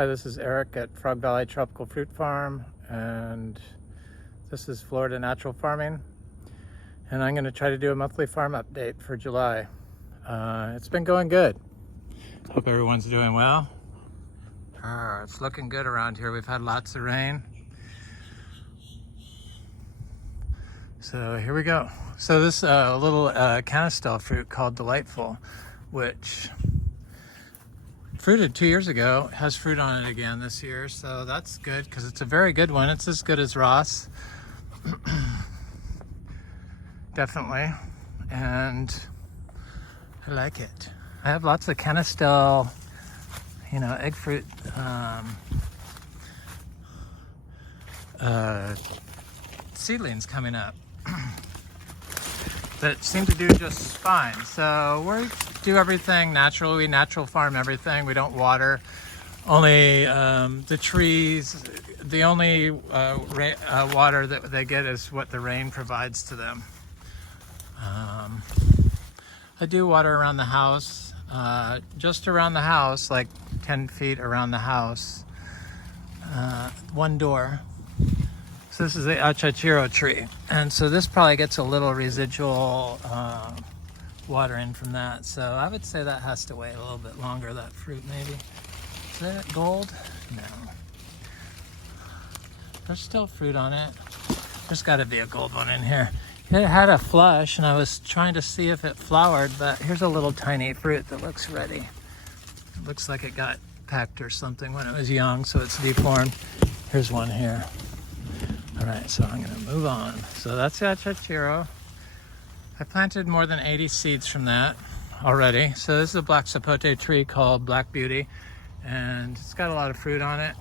Hi, this is Eric at Frog Valley Tropical Fruit Farm, and this is Florida Natural Farming, and I'm going to try to do a monthly farm update for July. It's been going good. Hope everyone's doing well. It's looking good around here. We've had lots of rain. So here we go. So this little canistel fruit called Delightful, which fruited 2 years ago, has fruit on it again this year, so that's good because it's a very good one. It's as good as Ross. Definitely. And I like it. I have lots of canistel, egg fruit seedlings coming up that seem to do just fine. So we do everything natural. We natural farm everything. We don't water. Only the trees, the only water that they get is what the rain provides to them. I do water around the house, just around the house, like 10 feet around the house, one door. So this is the Achachairu tree, and so this probably gets a little residual watering from that. So I would say that has to wait a little bit longer, that fruit maybe. Is that gold? No. There's still fruit on it. There's got to be a gold one in here. It had a flush, and I was trying to see if it flowered, but here's a little tiny fruit that looks ready. It looks like it got pecked or something when it was young, so it's deformed. Here's one here. All right, so I'm gonna move on. So that's the Achachairu. I planted more than 80 seeds from that already. So this is a black sapote tree called Black Beauty, and it's got a lot of fruit on it.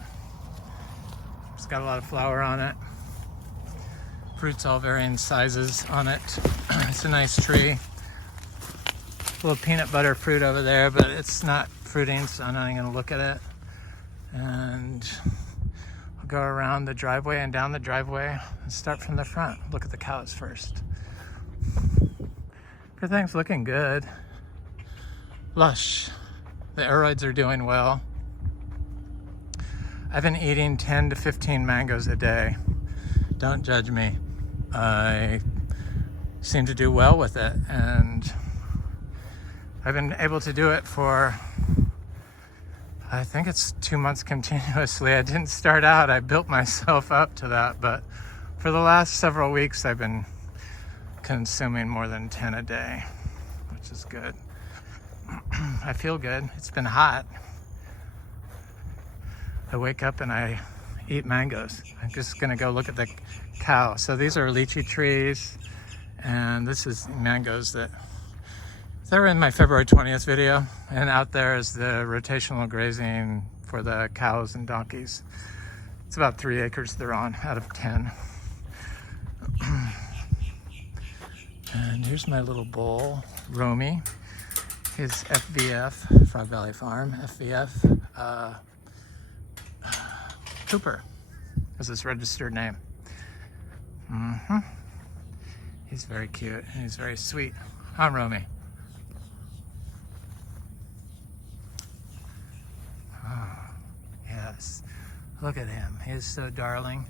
It's got a lot of flower on it. Fruits all varying sizes on it. It's a nice tree. A little peanut butter fruit over there, but it's not fruiting, so I'm not even gonna look at it. And I'll go around the driveway and down the driveway and start from the front. Look at the cows first. Everything's looking good. Lush. The aroids are doing well. I've been eating 10 to 15 mangoes a day. Don't judge me. I seem to do well with it, and I've been able to do it for, I think it's 2 months continuously. I didn't start out, I built myself up to that, but for the last several weeks I've been consuming more than 10 a day, which is good. I feel good. It's been hot. I wake up and I eat mangoes. I'm just gonna go look at the cow. So these are lychee trees, and this is mangoes that they were in my February 20th video, and out there is the rotational grazing for the cows and donkeys. It's about 3 acres they're on out of 10. And here's my little bull, Roamy. His FVF, Frog Valley Farm, FVF Cooper is his registered name. He's very cute and he's very sweet. I'm Roamy. Oh, yes. Look at him. He is so darling.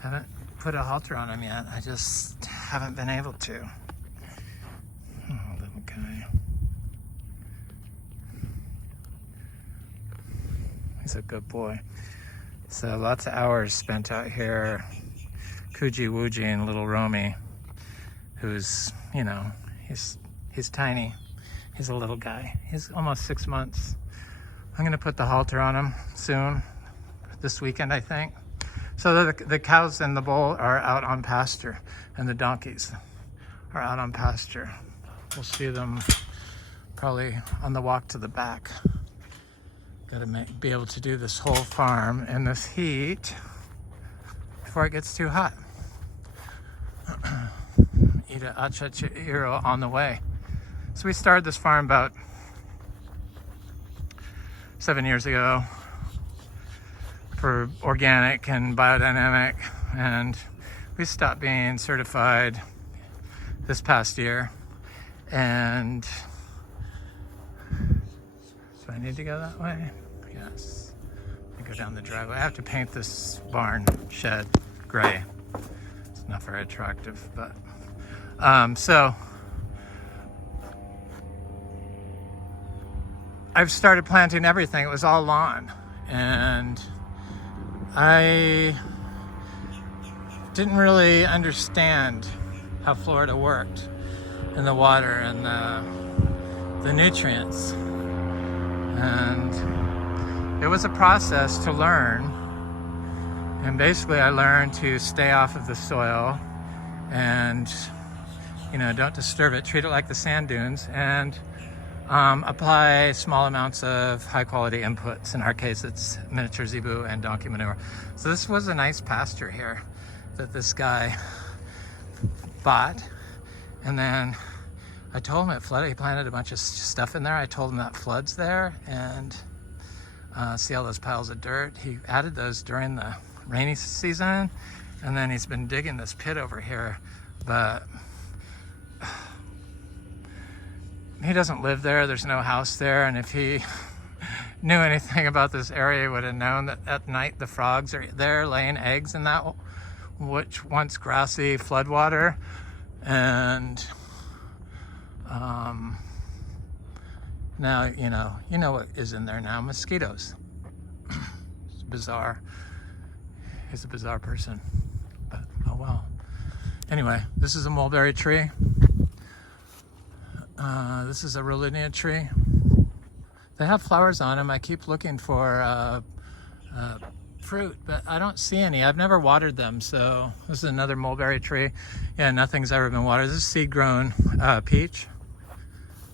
Haven't put a halter on him yet. I just haven't been able to. Oh, little guy. He's a good boy. So lots of hours spent out here coogie-woogieing little Roamy, who's, he's tiny. He's a little guy. He's almost 6 months. I'm gonna put the halter on him soon, this weekend, I think. So the cows and the bull are out on pasture, and the donkeys are out on pasture. We'll see them probably on the walk to the back. Gotta be able to do this whole farm in this heat before it gets too hot. Eat an Achachairu on the way. So we started this farm about 7 years ago for organic and biodynamic, and we stopped being certified this past year. And do I need to go that way? Yes. go down the driveway. I have to paint this barn shed gray. It's not very attractive, but so I've started planting everything. It was all lawn, and I didn't really understand how Florida worked in the water and the nutrients, and it was a process to learn. And basically I learned to stay off of the soil and, you know, don't disturb it, treat it like the sand dunes, and apply small amounts of high quality inputs. In our case, it's miniature zebu and donkey manure. So this was a nice pasture here that this guy bought. And then I told him it flooded. He planted a bunch of stuff in there. I told him that floods there, and see all those piles of dirt. He added those during the rainy season, and then he's been digging this pit over here, but he doesn't live there. There's no house there, and if he knew anything about this area, he would have known that at night the frogs are there laying eggs in that which once grassy floodwater. And now you know what is in there now. Mosquitoes. It's bizarre. He's a bizarre person, but oh well. Anyway, this is a mulberry tree. This is a Roamy tree. They have flowers on them. I keep looking for fruit, but I don't see any. I've never watered them. So this is another mulberry tree. Yeah, nothing's ever been watered. This is seed-grown peach.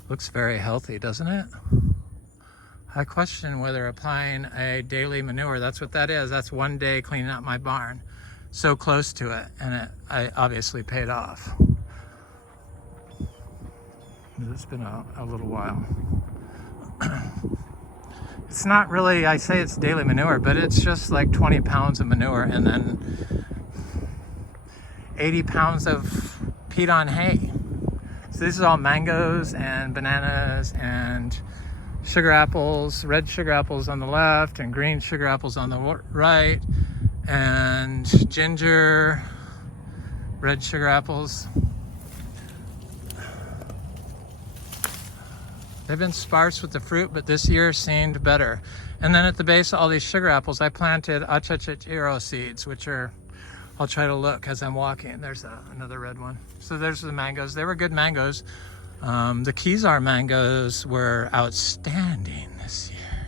Looks very healthy, doesn't it? I question whether applying a daily manure, that's what that is. That's one day cleaning out my barn. So close to it, and I obviously paid off. It's been a little while. It's not really, I say it's daily manure, but it's just like 20 pounds of manure and then 80 pounds of peat on hay. So this is all mangoes and bananas and sugar apples, red sugar apples on the left and green sugar apples on the right, and ginger, red sugar apples. They've been sparse with the fruit, but this year seemed better. And then at the base of all these sugar apples, I planted Achachairu seeds, which are, I'll try to look as I'm walking. There's another red one. So there's the mangoes. They were good mangoes. The Kizar mangoes were outstanding this year,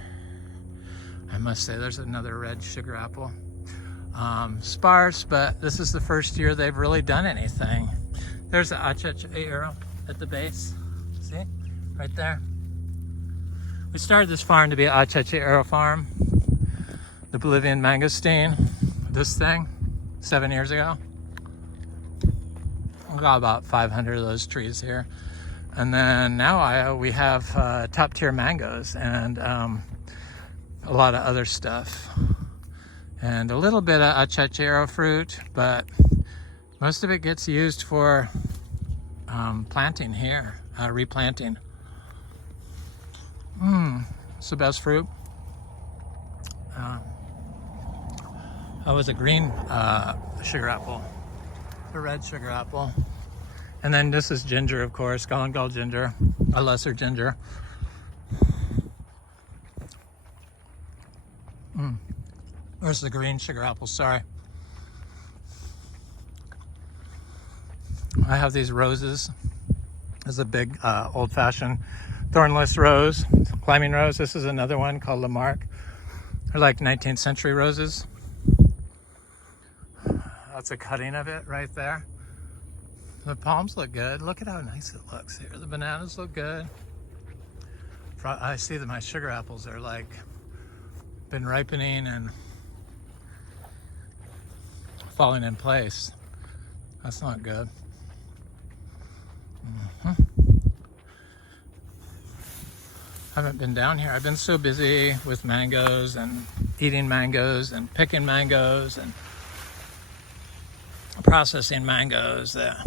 I must say. There's another red sugar apple. Sparse, but this is the first year they've really done anything. There's the Achachairu at the base. See? Right there. We started this farm to be an Achachairu farm. The Bolivian mangosteen. This thing, 7 years ago. We got about 500 of those trees here. And then now we have top tier mangoes and a lot of other stuff. And a little bit of Achachairu fruit, but most of it gets used for planting here, replanting. It's the best fruit. That was a green sugar apple, a red sugar apple. And then this is ginger, of course, Galangal ginger, a lesser ginger. Where's the green sugar apple? Sorry. I have these roses. There's a big old-fashioned thornless rose, climbing rose. This is another one called Lamarck. They're like 19th century roses. That's a cutting of it right there. The palms look good. Look at how nice it looks here. The bananas look good. I see that my sugar apples are like been ripening and falling in place. That's not good. I haven't been down here. I've been so busy with mangoes and eating mangoes and picking mangoes and processing mangoes that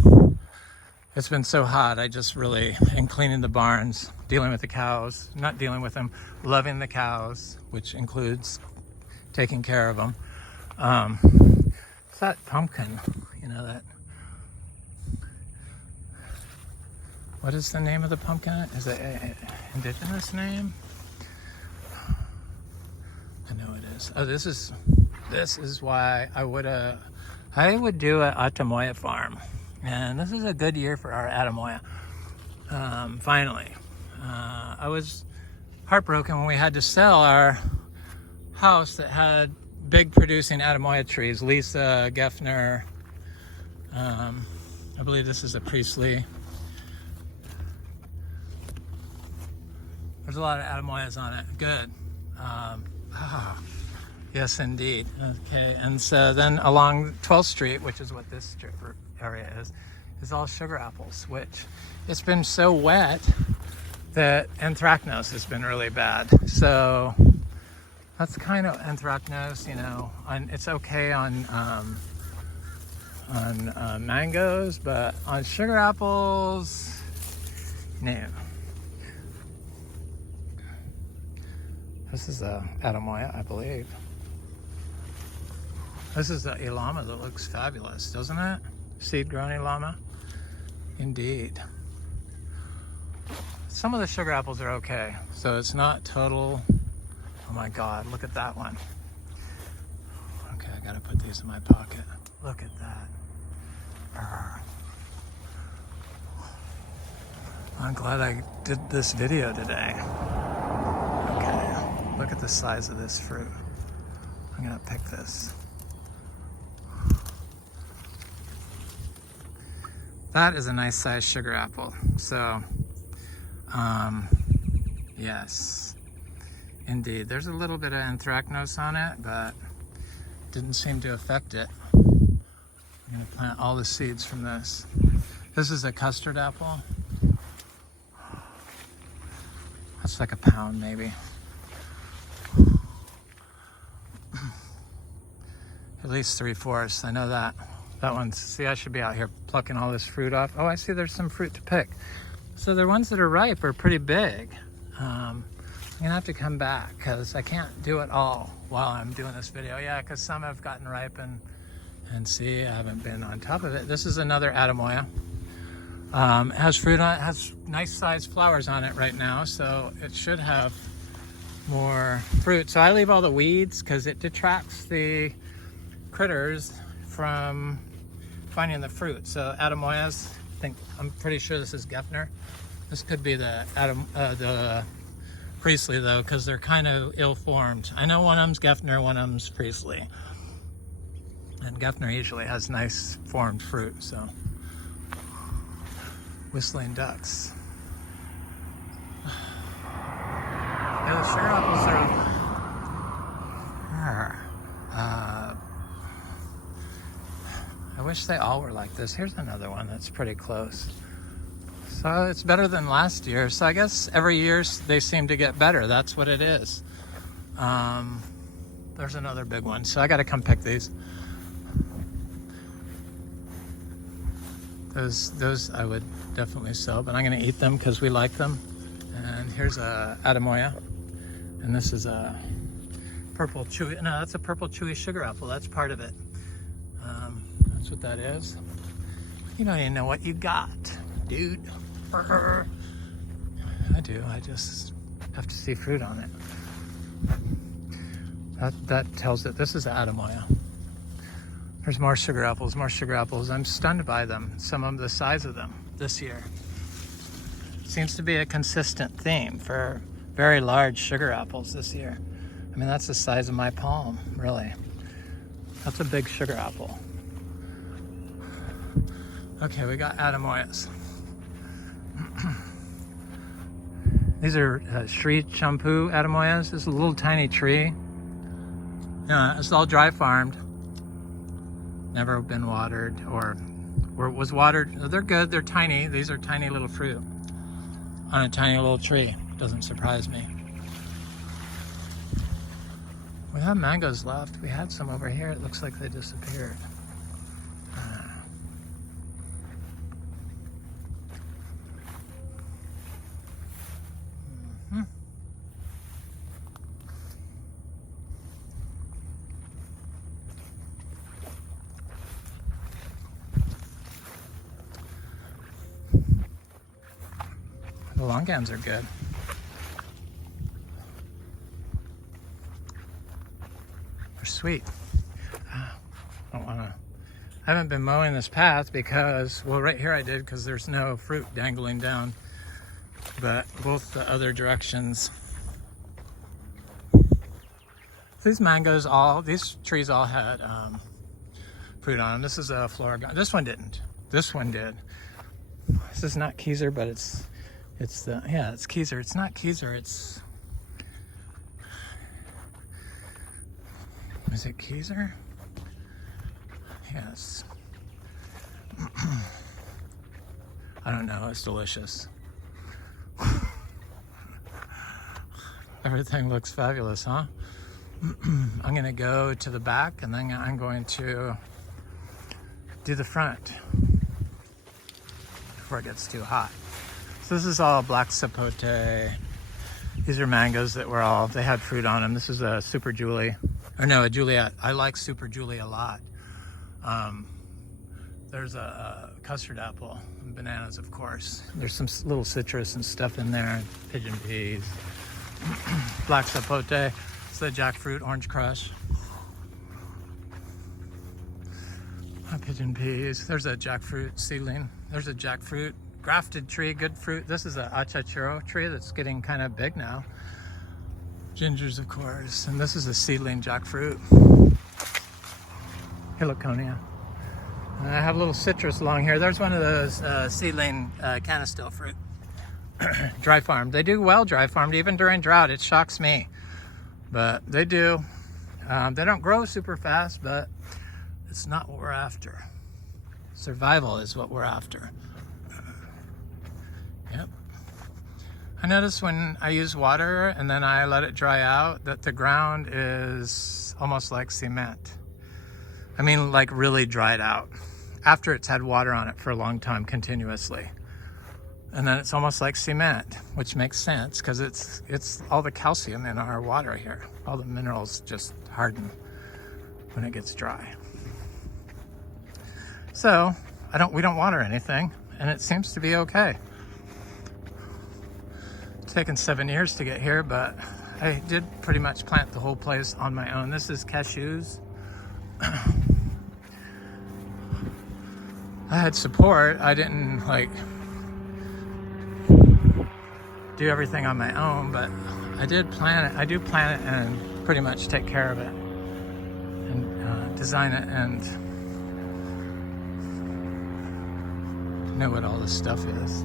it's been so hot. I just really am cleaning the barns, dealing with the cows, not dealing with them, loving the cows, which includes taking care of them. It's that pumpkin, you know, that, what is the name of the pumpkin? Is it an indigenous name? I know it is. Oh, this is why I would do an Atamoya farm. And this is a good year for our Atamoya. Finally. I was heartbroken when we had to sell our house that had big producing Atamoya trees. Lisa, Geffner, I believe this is a Priestley. There's a lot of Atamoyas on it. Good. Yes, indeed. Okay, and so then along 12th Street, which is what this strip area is all sugar apples, which it's been so wet that anthracnose has been really bad. So that's kind of anthracnose, you know, and it's okay on mangoes, but on sugar apples, no. This is a Atamoya, I believe. This is the Ilama that looks fabulous, doesn't it? Seed-grown Ilama. Indeed. Some of the sugar apples are okay, so it's not total. Oh my God, look at that one. Okay, I gotta put these in my pocket. Look at that. Arr. I'm glad I did this video today. Okay, look at the size of this fruit. I'm gonna pick this. That is a nice sized sugar apple. So, yes, indeed. There's a little bit of anthracnose on it, but didn't seem to affect it. I'm gonna plant all the seeds from this. This is a custard apple. That's like a pound maybe. At least 3/4, I know that. That one's, see, I should be out here plucking all this fruit off. Oh, I see there's some fruit to pick. So the ones that are ripe are pretty big. I'm gonna have to come back because I can't do it all while I'm doing this video. Yeah, because some have gotten ripe and see, I haven't been on top of it. This is another Atamoya. It has fruit on it, has nice sized flowers on it right now, so it should have more fruit. So I leave all the weeds because it detracts the critters from finding the fruit. So Atamoyas, I'm pretty sure this is Geffner. This could be the Priestley though, because they're kind of ill-formed. I know one of them's Geffner, one of them's Priestley. And Geffner usually has nice formed fruit, so. Whistling ducks. Yeah, the sugar apples are, I wish they all were like this. Here's another one that's pretty close. So it's better than last year. So I guess every year they seem to get better. That's what it is. There's another big one. So I got to come pick these. Those I would definitely sell, but I'm going to eat them because we like them. And here's a Atamoya. And this is a purple chewy. No, that's a purple chewy sugar apple. That's part of it. That's what that is. You don't even know what you got, dude. I do. I just have to see fruit on it. That tells it this is an Atamoya. There's more sugar apples, more sugar apples. I'm stunned by them, some of the size of them this year. Seems to be a consistent theme for very large sugar apples this year. I mean, that's the size of my palm, really. That's a big sugar apple. Okay, we got Atamoyas. These are Sri Champu Atamoyas. This is a little tiny tree. Yeah, it's all dry farmed. Never been watered or it was watered. They're good, they're tiny. These are tiny little fruit on a tiny little tree. Doesn't surprise me. We have mangoes left. We had some over here. It looks like they disappeared. The longans are good. They're sweet. Don't wanna. I haven't been mowing this path because, well, right here I did because there's no fruit dangling down, but both the other directions. These mangoes, these trees all had fruit on them. This is a Florigon. This one didn't. This one did. This is not Keyser, but it's Keyser. It's not Keyser. Is it Keyser? Yes. I don't know. It's delicious. Everything looks fabulous, huh? I'm going to go to the back and then I'm going to do the front before it gets too hot. So this is all black sapote. These are mangoes that they had fruit on them. This is a Super Julie. Or no, a Juliet. I like Super Julie a lot. There's a custard apple, and bananas, of course. There's some little citrus and stuff in there. Pigeon peas. Black sapote. It's the jackfruit orange crush. Pigeon peas. There's a jackfruit seedling. There's a jackfruit grafted tree, good fruit. This is a Achachairu tree that's getting kind of big now. Gingers, of course. And this is a seedling jackfruit. Heliconia. And I have a little citrus along here. There's one of those seedling canistil fruit. Dry farmed. They do well dry farmed, even during drought. It shocks me. But they do. They don't grow super fast, but it's not what we're after. Survival is what we're after. Yep. I notice when I use water and then I let it dry out that the ground is almost like cement. I mean, like really dried out after it's had water on it for a long time continuously. And then it's almost like cement, which makes sense because it's all the calcium in our water here. All the minerals just harden when it gets dry. So we don't water anything, and it seems to be okay. It's taken 7 years to get here, but I did pretty much plant the whole place on my own. This is cashews. I had support. I didn't do everything on my own, but I did plant it. I do plant it and pretty much take care of it and design it and know what all this stuff is.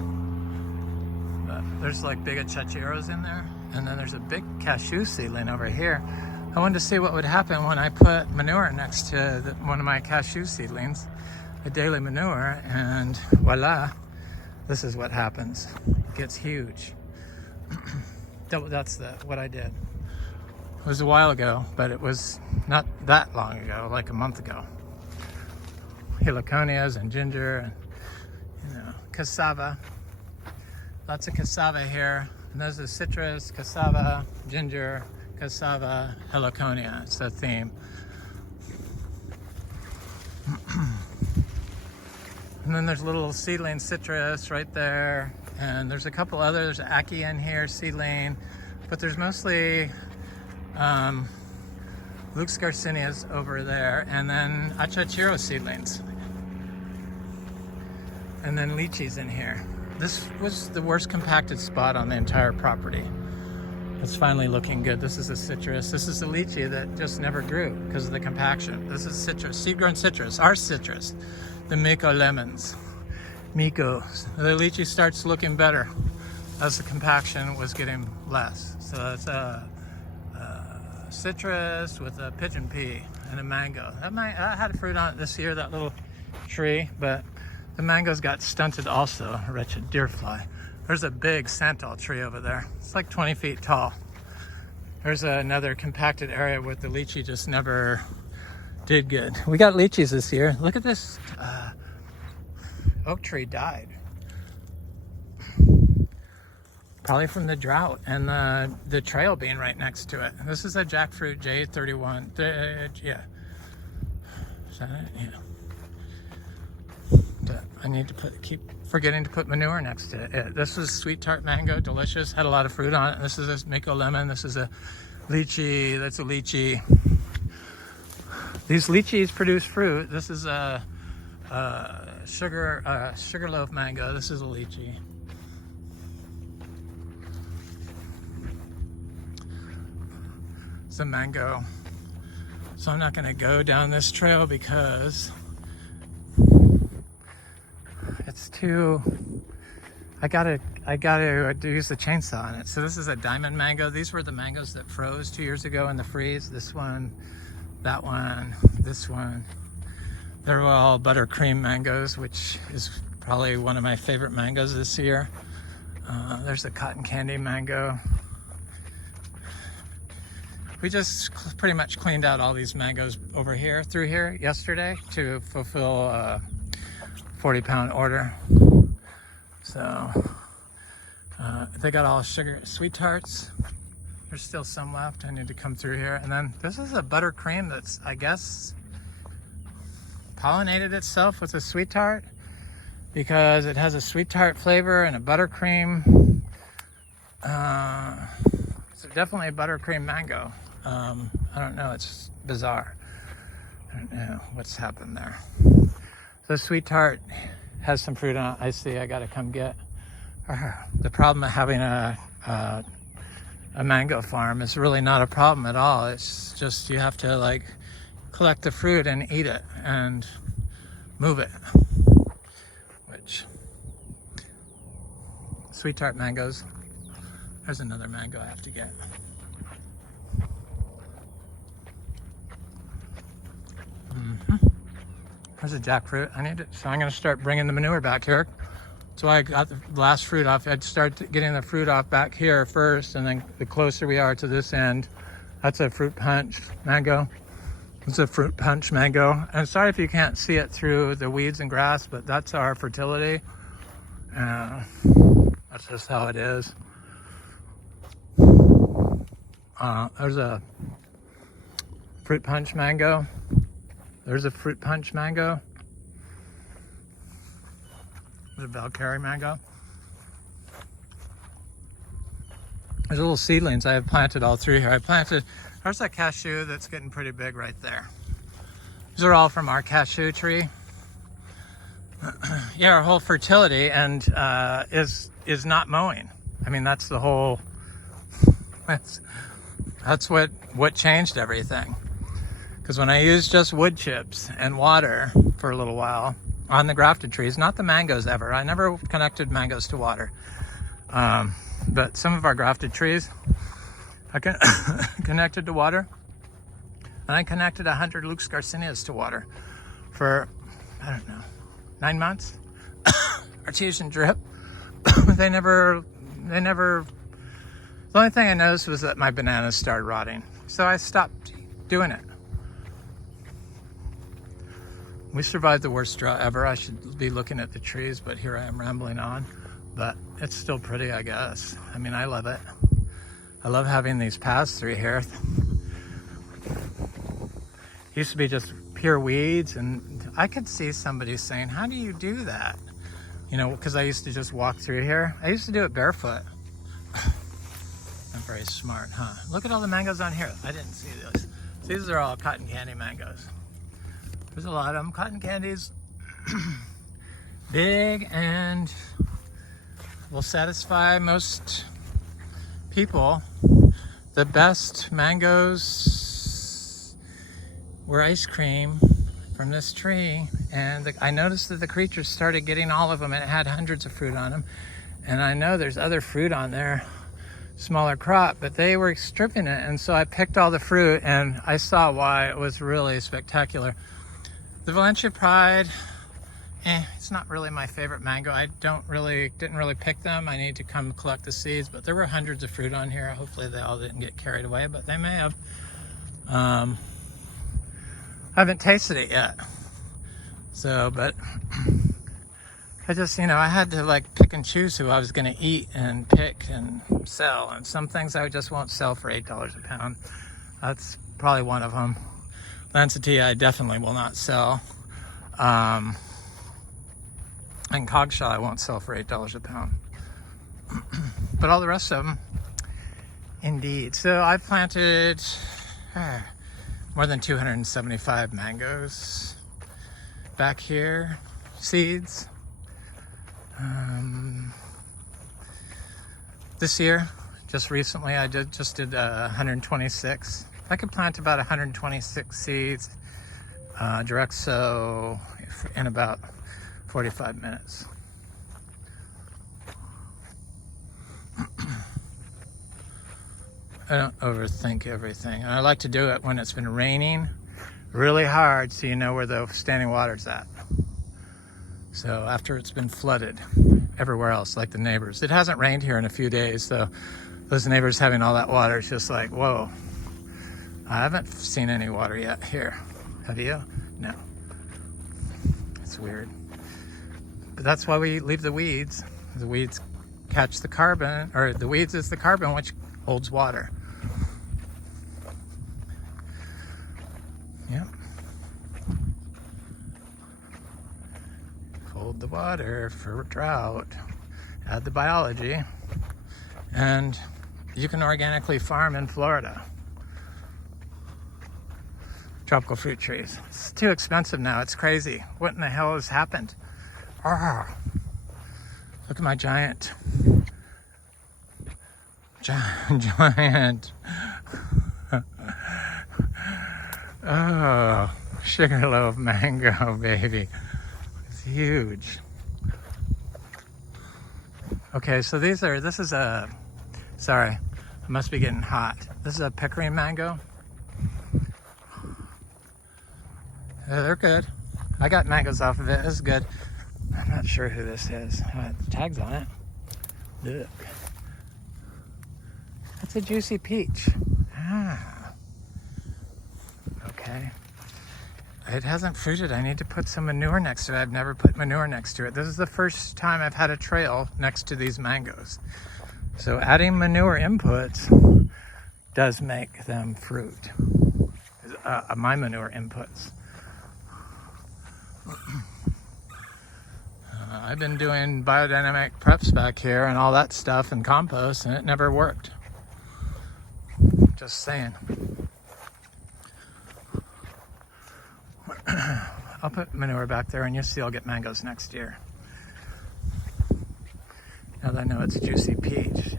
But there's like big Achachairus in there, and then there's a big cashew seedling over here. I wanted to see what would happen when I put manure next to one of my cashew seedlings, a daily manure, and voila, this is what happens. It gets huge. That's what I did. It was a while ago, but it was not that long ago, like a month ago. Heliconias and ginger, and cassava. Lots of cassava here. And there's the citrus, cassava, ginger, cassava, heliconia. It's the theme. And then there's a little seedling citrus right there. And there's a couple other, there's an Acre in here, seedling. But there's mostly Luke's Garcinias over there. And then Achachairu seedlings. And then lychees in here. This was the worst compacted spot on the entire property. It's finally looking good. This is a citrus. This is a lychee that just never grew because of the compaction. This is citrus, seed-grown citrus, our citrus. The Miko lemons. Miko. The lychee starts looking better as the compaction was getting less. So it's a citrus with a pigeon pea and a mango. That had fruit on it this year, that little tree, but the mangoes got stunted also, a wretched deer fly. There's a big santal tree over there. It's like 20 feet tall. There's another compacted area where the lychee just never did good. We got lychees this year. Look at this. Oak tree died. Probably from the drought and the trail being right next to it. This is a jackfruit J31. Yeah. Is that it? Yeah. I need to keep forgetting to put manure next to it. This is sweet tart mango, delicious, had a lot of fruit on it. This is a Mako lemon, this is a lychee, that's a lychee. These lychees produce fruit. This is a sugarloaf mango, this is a lychee. It's a mango. So I'm not gonna go down this trail because it's too, I gotta use the chainsaw on it. So this is a diamond mango. These were the mangoes that froze 2 years ago in the freeze. This one, that one, this one. They're all buttercream mangoes, which is probably one of my favorite mangoes this year. There's a cotton candy mango. We just pretty much cleaned out all these mangoes over here, through here, yesterday to fulfill a 40-pound order. So they got all sweet tarts. There's still some left. I need to come through here. And then this is a buttercream that's, I guess, pollinated itself with a sweet tart because it has a sweet tart flavor and a buttercream. It's definitely a buttercream mango. I don't know, it's bizarre. I don't know what's happened there. So sweet tart has some fruit on it. I see, I gotta come get. The problem of having a mango farm is really not a problem at all. It's just you have to like collect the fruit and eat it and move it. Which, sweet tart mangoes. There's another mango I have to get. There's a jackfruit. So I'm gonna start bringing the manure back here. So I got the last fruit off. I'd start getting the fruit off back here first, and then the closer we are to this end, that's a fruit punch mango. It's a fruit punch mango. And sorry if you can't see it through the weeds and grass, but that's our fertility. That's just how it is. There's a fruit punch mango. There's a fruit punch mango. There's a Valkyrie mango. There's little seedlings I have planted all through here. There's that cashew that's getting pretty big right there. These are all from our cashew tree. Yeah, our whole fertility and is not mowing. I mean, that's the whole, that's what changed everything. Because when I used just wood chips and water for a little while on the grafted trees, not the mangoes ever. I never connected mangoes to water. But some of our grafted trees, I connected to water. And I connected 100 Luke's Garcinias to water for, I don't know, 9 months. Artesian drip. They never, the only thing I noticed was that my bananas started rotting. So I stopped doing it. We survived the worst drought ever. I should be looking at the trees, but here I am rambling on. But it's still pretty, I guess. I mean, I love it. I love having these paths through here. Used to be just pure weeds, and I could see somebody saying, how do you do that? You know, because I used to just walk through here. I used to do it barefoot. Not very smart, huh? Look at all the mangoes on here. I didn't see those. These are all cotton candy mangoes. There's a lot of them. Cotton candies, big and will satisfy most people. The best mangoes were ice cream from this tree, and I noticed that the creatures started getting all of them, and it had hundreds of fruit on them. And I know there's other fruit on there, smaller crop, but they were stripping it, and so I picked all the fruit, and I saw why it was really spectacular. The Valencia Pride, it's not really my favorite mango. I didn't really pick them. I need to come collect the seeds, but there were hundreds of fruit on here. Hopefully they all didn't get carried away, but they may have. I haven't tasted it yet. So, but I just, I had to like pick and choose who I was gonna eat and pick and sell. And some things I just won't sell for $8 a pound. That's probably one of them. Lancettia I definitely will not sell. And coggshell I won't sell for $8 a pound. But all the rest of them, indeed. So I've planted more than 275 mangoes back here, seeds. This year, just recently, I just did 126. I could plant about 126 seeds, direct sow in about 45 minutes. I don't overthink everything. And I like to do it when it's been raining really hard so you know where the standing water's at. So after it's been flooded everywhere else, like the neighbors. It hasn't rained here in a few days, so those neighbors having all that water, it's just like, whoa. I haven't seen any water yet here. Have you? No. It's weird. But that's why we leave the weeds. The weeds catch the carbon, or the weeds is the carbon which holds water. Yep. Hold the water for drought. Add the biology. And you can organically farm in Florida. Tropical fruit trees. It's too expensive now. It's crazy. What in the hell has happened? Ah, look at my giant. Oh, Sugarloaf mango, baby. It's huge. Okay, so sorry, it must be getting hot. This is a Pickering mango. They're good. I got mangoes off of it. It's good. I'm not sure who this is. Tags on it. Look. That's a juicy peach. Ah. Okay. It hasn't fruited. I need to put some manure next to it. I've never put manure next to it. This is the first time I've had a trail next to these mangoes. So adding manure inputs does make them fruit. My manure inputs. I've been doing biodynamic preps back here and all that stuff and compost, and it never worked. Just saying. I'll put manure back there and you'll see I'll get mangoes next year. Now that I know it's a juicy peach.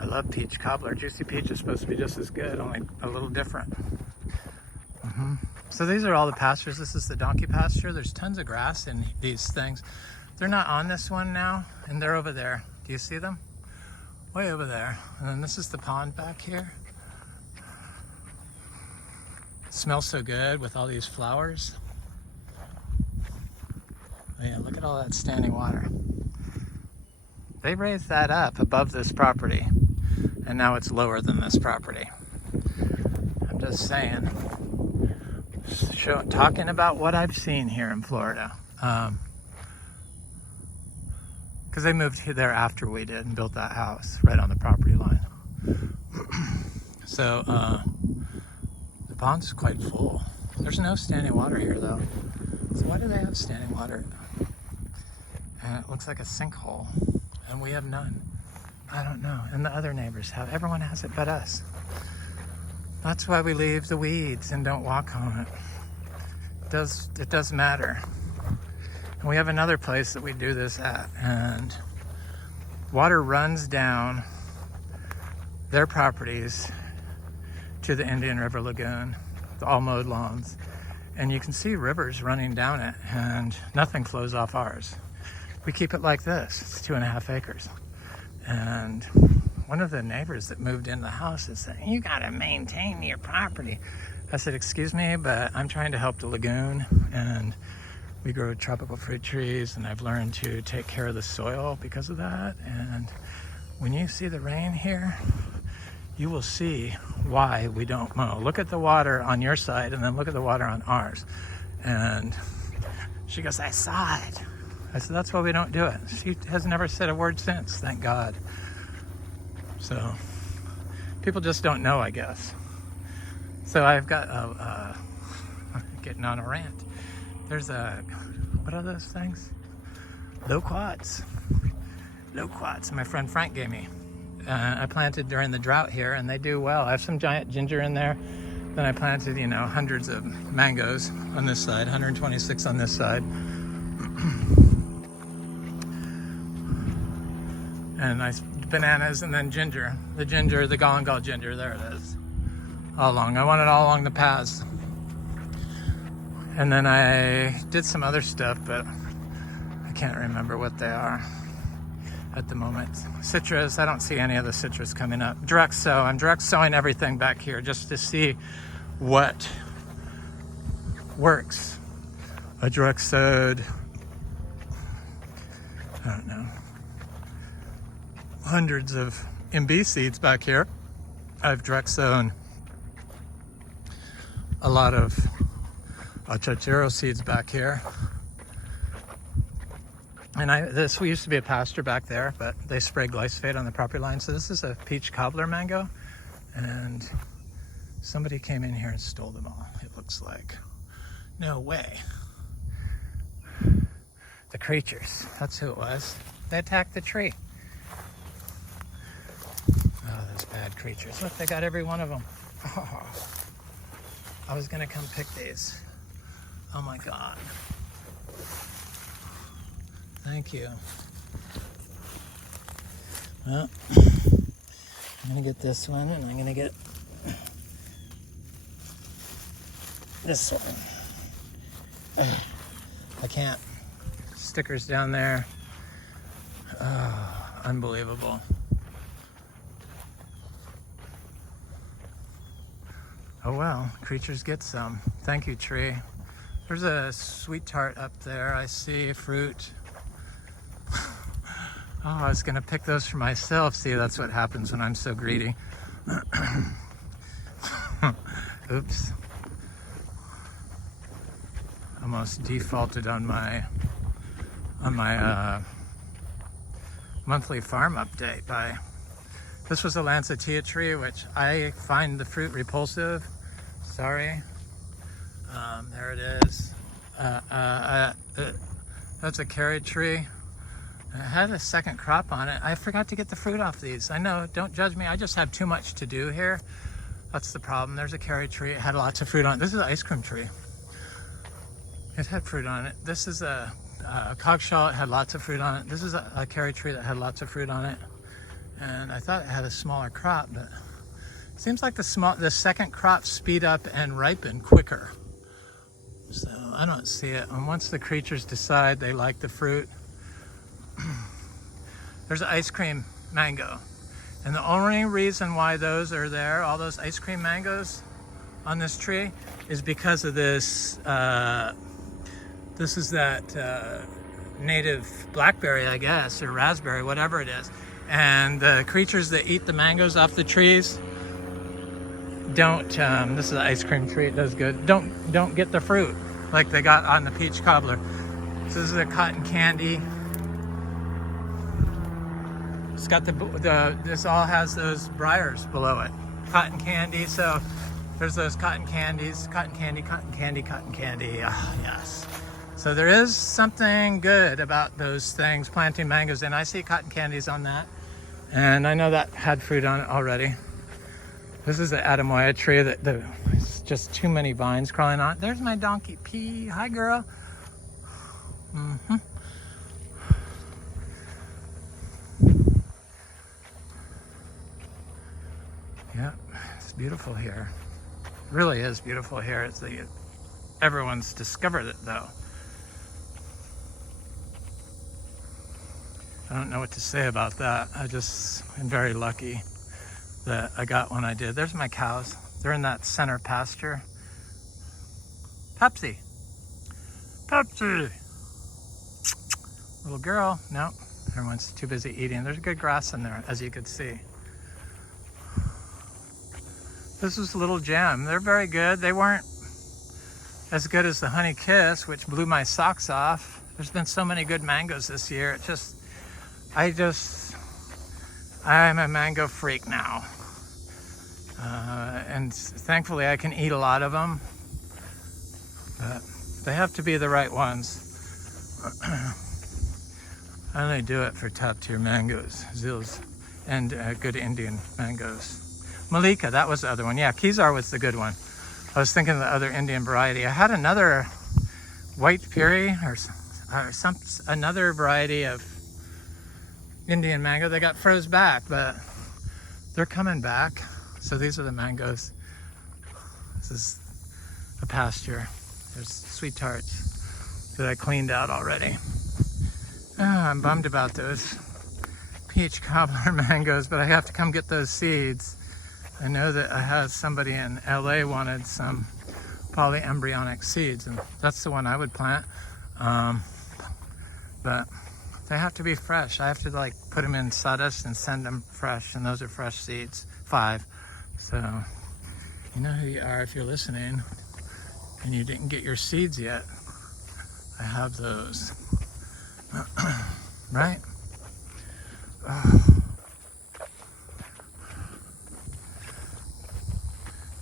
I love peach cobbler. Juicy peach is supposed to be just as good, only a little different. So these are all the pastures. This is the donkey pasture. There's tons of grass in these things. They're not on this one now, and they're over there. Do you see them? Way over there. And then this is the pond back here. It smells so good with all these flowers. Oh yeah, look at all that standing water. They raised that up above this property, and now it's lower than this property. I'm just saying. Talking about what I've seen here in Florida. Because they moved there after we did and built that house right on the property line. So the pond's quite full. There's no standing water here though. So why do they have standing water? And it looks like a sinkhole, and we have none. I don't know. And the other neighbors have. Everyone has it but us. That's why we leave the weeds and don't walk on it. It does matter. And we have another place that we do this at, and water runs down their properties to the Indian River Lagoon, the all mowed lawns, and you can see rivers running down it, and nothing flows off ours. We keep it like this. It's 2.5 acres. And one of the neighbors that moved in the house is saying, "You gotta maintain your property." I said, "Excuse me, but I'm trying to help the lagoon, and we grow tropical fruit trees, and I've learned to take care of the soil because of that. And when you see the rain here, you will see why we don't mow. Look at the water on your side, and then look at the water on ours." And she goes, "I saw it." I said, "That's why we don't do it." She has never said a word since, thank God. So people just don't know, I guess. So I've got getting on a rant. There's a, what are those things? Loquats. Loquats. My friend Frank gave me. I planted during the drought here, and they do well. I have some giant ginger in there. Then I planted, you know, hundreds of mangoes on this side, 126 on this side. And nice bananas, and then ginger. The ginger, the galangal ginger, there it is. All along. I want it all along the paths. And then I did some other stuff, but I can't remember what they are at the moment. Citrus, I don't see any of the citrus coming up. Direct sow, I'm direct sowing everything back here just to see what works. I direct sowed, I don't know, hundreds of MB seeds back here. I've direct sown a lot of Achachairu seeds back here. And we used to be a pasture back there, but they spray glyphosate on the property line. So this is a peach cobbler mango, and somebody came in here and stole them all, it looks like. No way. The creatures, that's who it was. They attacked the tree. Oh, those bad creatures. Look, they got every one of them. Oh, I was gonna come pick these. Oh my God. Thank you. Well, I'm gonna get this one, and I'm gonna get this one. I can't. Stickers down there. Oh, unbelievable. Oh well, creatures get some. Thank you, tree. There's a sweet tart up there. I see fruit. Oh, I was gonna pick those for myself. See, that's what happens when I'm so greedy. Oops. Almost defaulted on my monthly farm update by, this was a Lancettia tree, which I find the fruit repulsive. Sorry. There it is. That's a carrot tree. It had a second crop on it. I forgot to get the fruit off these. I know, don't judge me. I just have too much to do here. That's the problem. There's a carrot tree. It had lots of fruit on it. This is an ice cream tree. It had fruit on it. This is a coggshall. It had lots of fruit on it. This is a carrot tree that had lots of fruit on it. And I thought it had a smaller crop, but it seems like the second crop speed up and ripen quicker. So I don't see it. And once the creatures decide they like the fruit, there's an ice cream mango. And the only reason why those are there, all those ice cream mangoes on this tree, is because of this. This is that native blackberry, I guess, or raspberry, whatever it is. And the creatures that eat the mangoes off the trees don't, this is an ice cream tree, it does good, don't get the fruit like they got on the peach cobbler. So this is a cotton candy. It's got this all has those briars below it. Cotton candy, so there's those cotton candies, cotton candy, cotton candy, cotton candy. Ah, yes. So there is something good about those things, planting mangoes, and I see cotton candies on that. And I know that had fruit on it already. This is the Adamoya tree that it's just too many vines crawling on it. There's my donkey P. Hi, girl. Mm-hmm. Yeah, it's beautiful here. It really is beautiful here. Everyone's discovered it though. I don't know what to say about that. I just am very lucky that I got one I did. There's my cows. They're in that center pasture. Pepsi. Pepsi. Little girl. No, everyone's too busy eating. There's good grass in there, as you could see. This is Little Gem. They're very good. They weren't as good as the Honey Kiss, which blew my socks off. There's been so many good mangoes this year. I'm a mango freak now. And thankfully I can eat a lot of them. But They have to be the right ones. I only do it for top tier mangoes, zils, and good Indian mangoes. Malika, that was the other one. Yeah, Kezar was the good one. I was thinking of the other Indian variety. I had another white piri or another variety of Indian mango. They got froze back, but they're coming back. So these are the mangoes. This is a pasture. There's sweet tarts that I cleaned out already. I'm bummed about those peach cobbler mangoes, but I have to come get those seeds. I know that I had somebody in LA wanted some polyembryonic seeds, and that's the one I would plant. But they have to be fresh. I have to like put them in sawdust and send them fresh, and those are fresh seeds, 5. So you know who you are if you're listening and you didn't get your seeds yet. I have those. Right?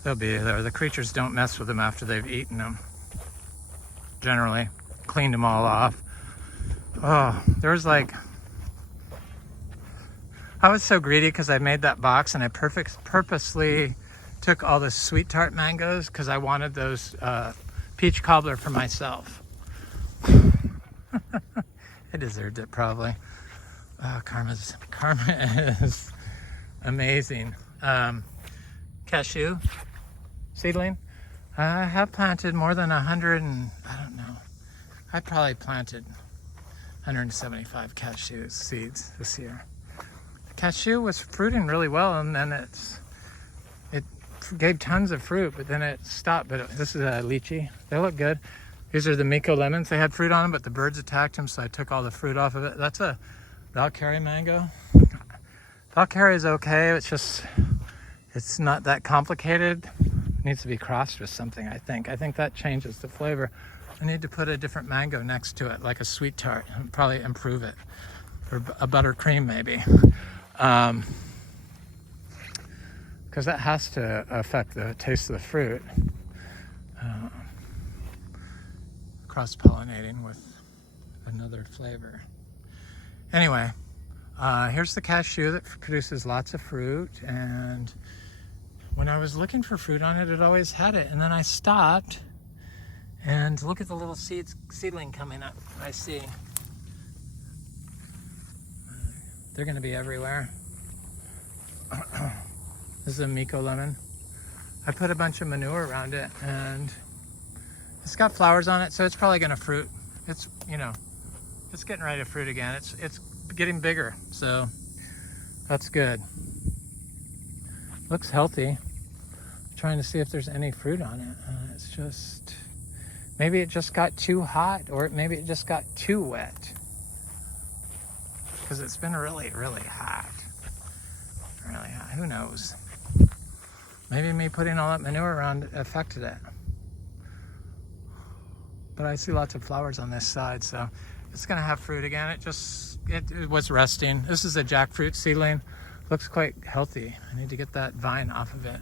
They'll be there. The creatures don't mess with them after they've eaten them. Generally, cleaned them all off. Oh, there's like, I was so greedy because I made that box and I purposely took all the sweet tart mangoes because I wanted those peach cobbler for myself. I deserved it probably. Oh, karma is amazing. Cashew seedling. I have planted more than 100 and I don't know. I probably planted 175 cashew seeds this year. Cashew was fruiting really well, and then it gave tons of fruit, but then it stopped. But this is a lychee. They look good. These are the Miko lemons. They had fruit on them, but the birds attacked them, so I took all the fruit off of it. That's a Valkyrie mango. Valkyrie is okay. It's not that complicated. It needs to be crossed with something, I think. I think that changes the flavor. I need to put a different mango next to it, like a sweet tart, and probably improve it. Or a buttercream, maybe. Because that has to affect the taste of the fruit. Cross-pollinating with another flavor. Anyway, here's the cashew that produces lots of fruit, and when I was looking for fruit on it, it always had it, and then I stopped, and look at the little seedling coming up. I see. They're going to be everywhere. This is a Miko lemon. I put a bunch of manure around it, and it's got flowers on it, so it's probably going to fruit. It's, you know, it's getting ready to fruit again. It's getting bigger, so that's good. Looks healthy. I'm trying to see if there's any fruit on it. It's just, maybe it just got too hot, or maybe it just got too wet. Because it's been really, really hot. Really hot. Who knows? Maybe me putting all that manure around affected it. But I see lots of flowers on this side, so it's going to have fruit again. It was resting. This is a jackfruit seedling. Looks quite healthy. I need to get that vine off of it.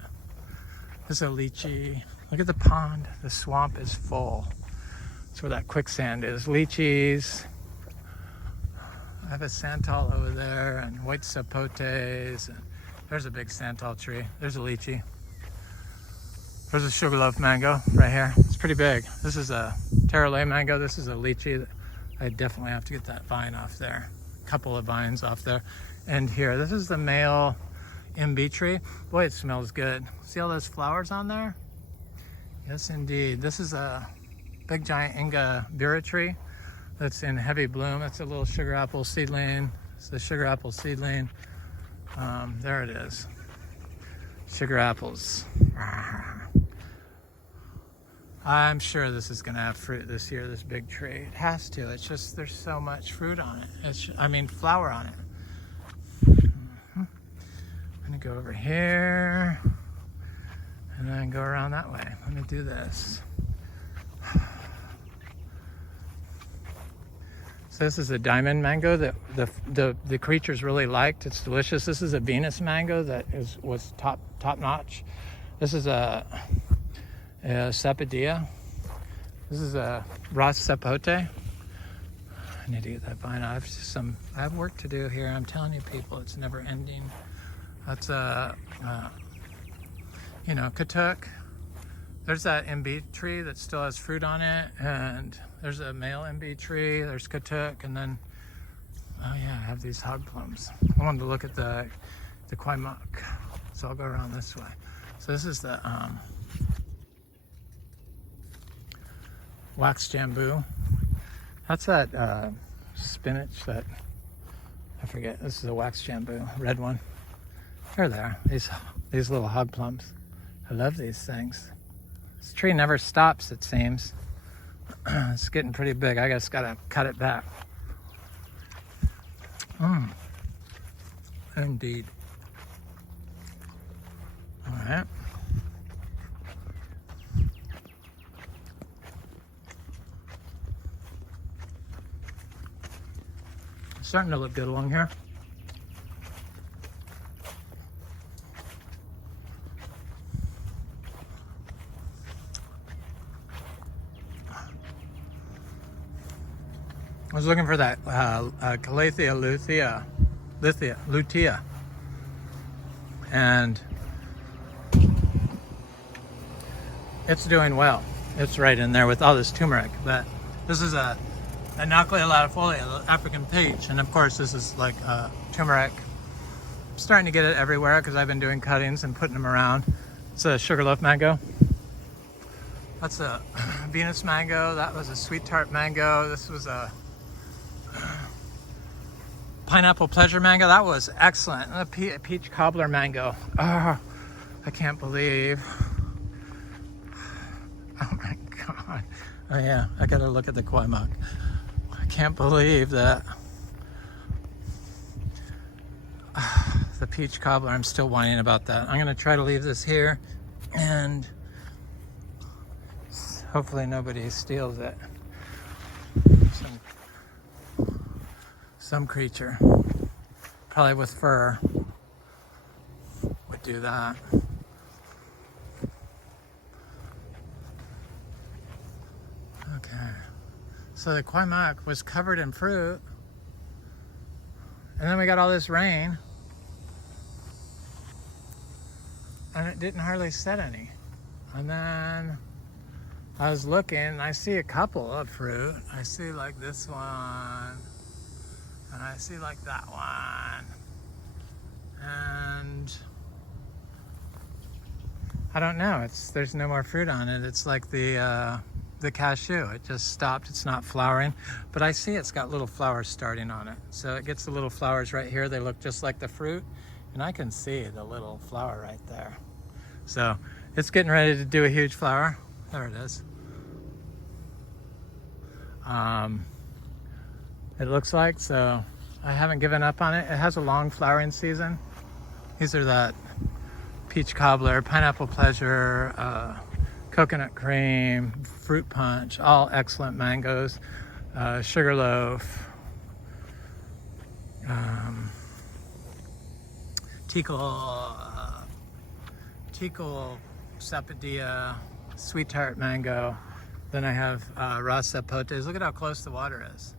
This is a lychee. Look at the pond. The swamp is full. That's where that quicksand is. Lychees. I have a santal over there, and white sapotes. And there's a big santal tree. There's a lychee. There's a sugarloaf mango right here. It's pretty big. This is a Terralay mango. This is a lychee. I definitely have to get that vine off there. A couple of vines off there. And here, this is the male MB tree. Boy, it smells good. See all those flowers on there? Yes, indeed. This is a big giant Inga Bira tree that's in heavy bloom. That's a little sugar apple seedling. It's the sugar apple seedling. There it is. Sugar apples. I'm sure this is gonna have fruit this year, this big tree. It has to. It's just, there's so much fruit on it. Flower on it. I'm gonna go over here and then go around that way. Let me do this. So this is a diamond mango that the creatures really liked. It's delicious. This is a Venus mango that was top notch. This is a Sapadilla. This is a Ras Sapote. I need to get that vine off. I have work to do here. I'm telling you, people, it's never ending. That's you know, katuk. There's that MB tree that still has fruit on it, and there's a male MB tree. There's katuk, and then oh yeah, I have these hog plums. I wanted to look at the Quaimak, so I'll go around this way. So this is the wax jambu. That's that spinach that, I forget. This is a wax jambu, red one. Here they are, these little hog plums. I love these things. This tree never stops, it seems. It's getting pretty big. I just gotta cut it back. Indeed. All right. It's starting to look good along here. I was looking for that Calathea lutea, and it's doing well. It's right in there with all this turmeric. But this is a Anaclea latifolia, African peach, and of course this is like turmeric. I'm starting to get it everywhere because I've been doing cuttings and putting them around. It's a sugarloaf mango. That's a Venus mango. That was a sweet tart mango. This was a pineapple pleasure mango. That was excellent. And a peach cobbler mango. Oh, I can't believe. Oh my God. Oh yeah, I gotta look at the Quaimak. I can't believe that. The peach cobbler, I'm still whining about that. I'm gonna try to leave this here and hopefully nobody steals it. Some creature, probably with fur, would do that. Okay, so the Quaimak was covered in fruit, and then we got all this rain, and it didn't hardly set any. And then I was looking, and I see a couple of fruit. I see like this one, and I see like that one, and I don't know. There's no more fruit on it. It's like the cashew. It just stopped. It's not flowering, but I see it's got little flowers starting on it. So it gets the little flowers right here. They look just like the fruit, and I can see the little flower right there. So it's getting ready to do a huge flower. There it is. It looks like, so I haven't given up on it. It has a long flowering season. These are that peach cobbler, pineapple pleasure, coconut cream, fruit punch, all excellent mangoes, sugarloaf, Tikal sapadilla, sweet tart mango. Then I have Ras Sapotes. Look at how close the water is.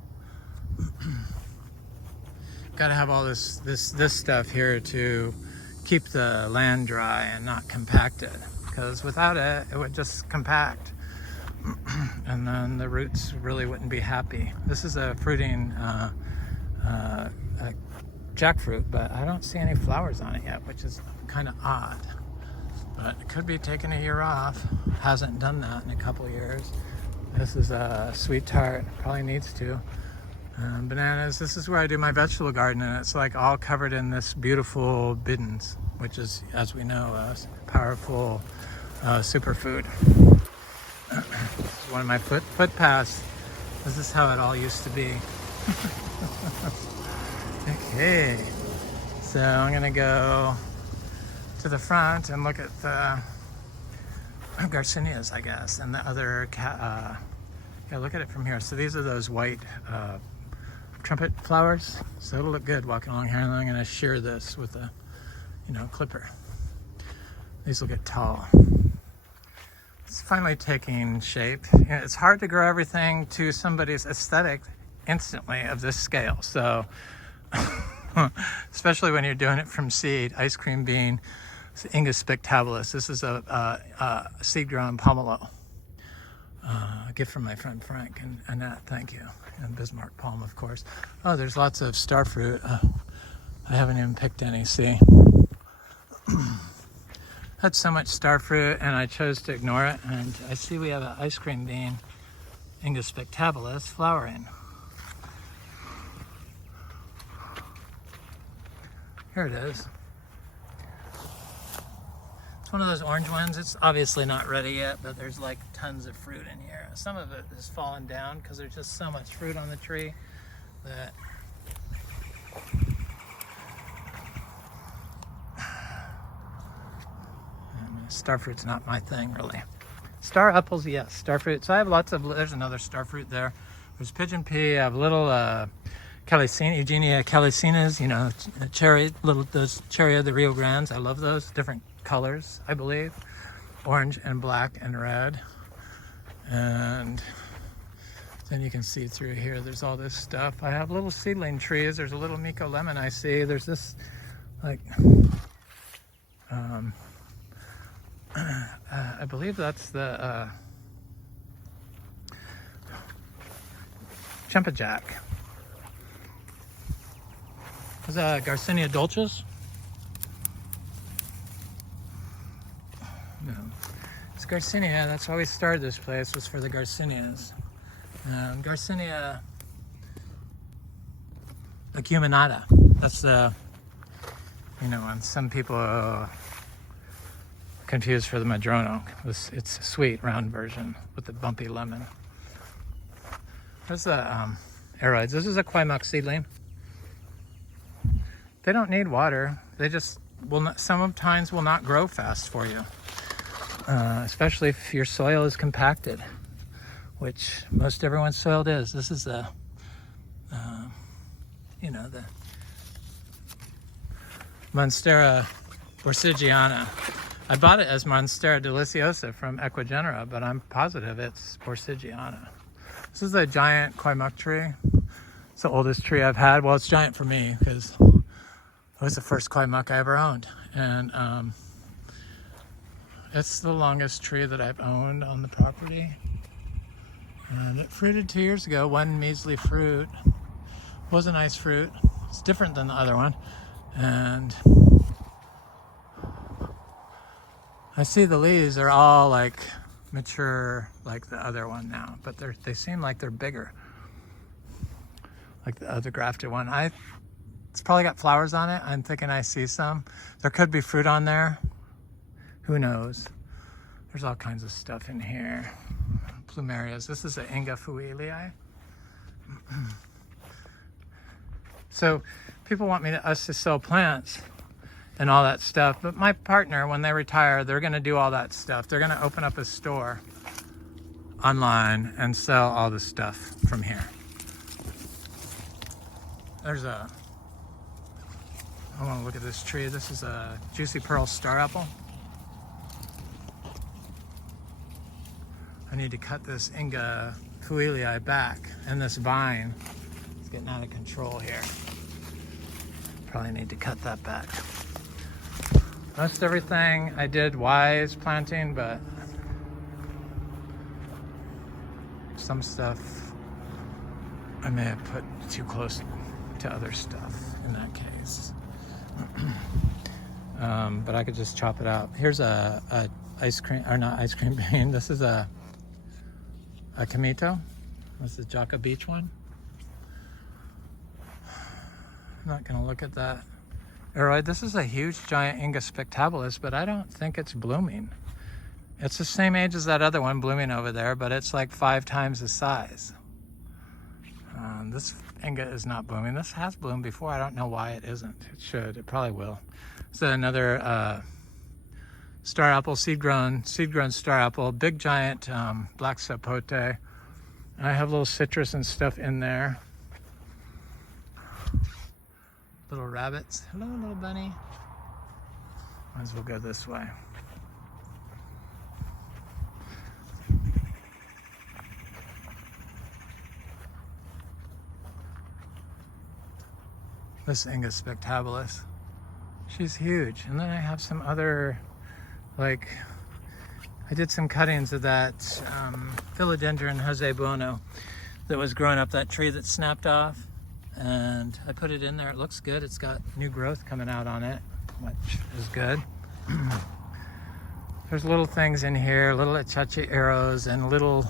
Got to have all this stuff here to keep the land dry and not compacted, because without it, it would just compact, and then the roots really wouldn't be happy. This is a fruiting jackfruit, but I don't see any flowers on it yet, which is kind of odd. But it could be taking a year off. Hasn't done that in a couple of years. This is a sweet tart. Probably needs to. Bananas. This is where I do my vegetable garden, and it's like all covered in this beautiful bidens, which is, as we know, a powerful superfood. This is one of my footpaths. This is how it all used to be. Okay, so I'm gonna go to the front and look at the Garcinias, I guess, and the other yeah, look at it from here. So these are those white trumpet flowers. So it'll look good walking along here, and then I'm gonna shear this with a, clipper. These will get tall. It's finally taking shape. You know, it's hard to grow everything to somebody's aesthetic instantly of this scale. So, especially when you're doing it from seed, ice cream bean, Inga spectabilis. This is a seed-grown pomelo. A gift from my friend Frank and Annette, thank you. And Bismarck palm, of course. Oh, there's lots of star fruit. I haven't even picked any, see? Had so much star fruit and I chose to ignore it. And I see we have an ice cream bean, Inga spectabilis, flowering. Here it is. It's one of those orange ones. It's obviously not ready yet, but there's like tons of fruit in here. Some of it has fallen down because there's just so much fruit on the tree that star fruit's not my thing, really. Star apples, yes. Star fruit. So I have lots of, there's another star fruit there. There's pigeon pea. I have little Calicina, Eugenia calicinas, you know, cherry, little, those cherry of the Rio Grandes. I love those. Different colors, I believe. Orange and black and red. And then you can see through here, there's all this stuff. I have little seedling trees. There's a little Miko lemon I see. There's this, like, I believe that's the Champajack. Is that Garcinia dulcis? No. It's Garcinia. That's why we started this place, was for the Garcinias. Garcinia acuminata. That's the, you know, and some people confused for the Madrono. It's a sweet, round version with the bumpy lemon. There's the aroids. This is a Quaimuck seedling. They don't need water. They just will not, sometimes will not grow fast for you, especially if your soil is compacted, which most everyone's soil is. This is a, you know, the Monstera borsigiana. I bought it as Monstera deliciosa from Equigenera, but I'm positive it's borsigiana. This is a giant Quaimuck tree. It's the oldest tree I've had. Well, it's giant for me because it was the first Quaimuck I ever owned. And it's the longest tree that I've owned on the property. And it fruited 2 years ago, one measly fruit. It was a nice fruit. It's different than the other one. And I see the leaves are all like mature like the other one now, but they seem like they're bigger, like the other grafted one. It's probably got flowers on it. I'm thinking I see some. There could be fruit on there. Who knows? There's all kinds of stuff in here. Plumerias. This is an Inga fuilii. So people want us to sell plants and all that stuff, but my partner, when they retire, they're going to do all that stuff. They're going to open up a store online and sell all the stuff from here. There's I want to look at this tree. This is a Juicy Pearl star apple. I need to cut this Inga fuilii back, and this vine is getting out of control here. Probably need to cut that back. Most everything I did wise planting, but some stuff I may have put too close to other stuff in that case. But I could just chop it out. Here's a ice cream, or not ice cream bean. This is a Kamito. This is Jaka Beach one. I'm not gonna look at that. Aroid, this is a huge giant Inga spectabilis, but I don't think it's blooming. It's the same age as that other one blooming over there, but it's like 5 times the size. This Inga is not blooming. This has bloomed before. I don't know why it isn't. It should. It probably will. So another star apple, seed-grown star apple, big giant black sapote. I have little citrus and stuff in there. Little rabbits. Hello, little bunny. Might as well go this way. This Inga spectabilis. She's huge. And then I have some other, like, I did some cuttings of that philodendron Jose Bueno that was growing up that tree that snapped off. And I put it in there. It looks good. It's got new growth coming out on it, which is good. There's little things in here, little Achachairu and little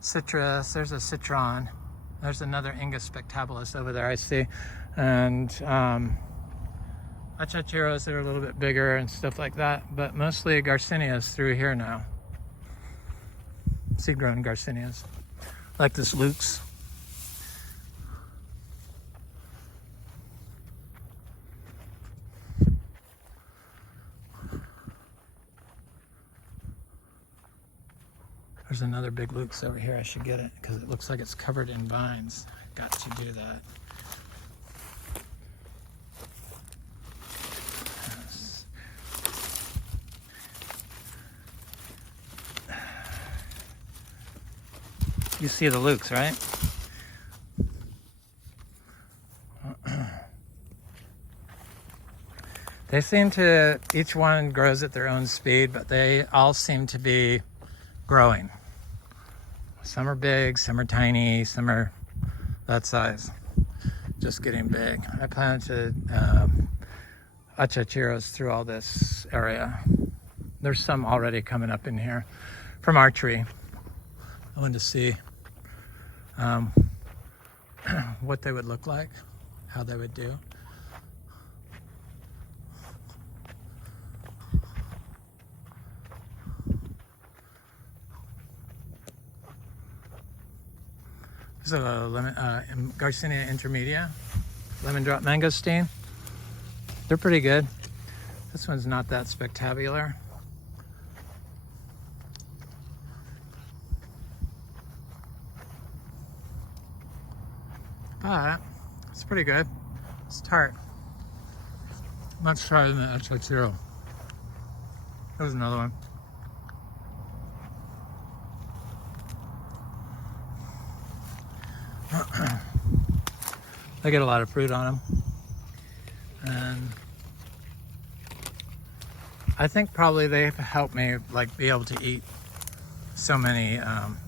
citrus. There's a citron. There's another Inga spectabilis over there I see. And Achachairu that are a little bit bigger and stuff like that, but mostly Garcinias through here now. Seed-grown Garcinias, like this Luke's. There's another big Luke's over here. I should get it because it looks like it's covered in vines. I've got to do that. Yes. You see the Luke's, right? They seem to, each one grows at their own speed, but they all seem to be growing. Some are big, some are tiny, some are that size, just getting big. I plan to Achachairu through all this area. There's some already coming up in here from our tree. I wanted to see what they would look like, how they would do. This is a lemon, Garcinia intermedia, lemon drop mangosteen. They're pretty good. This one's not that spectacular. But it's pretty good. It's tart. Much drier than the Achachairu. There's another one. I get a lot of fruit on them, and I think probably they've helped me like be able to eat so many.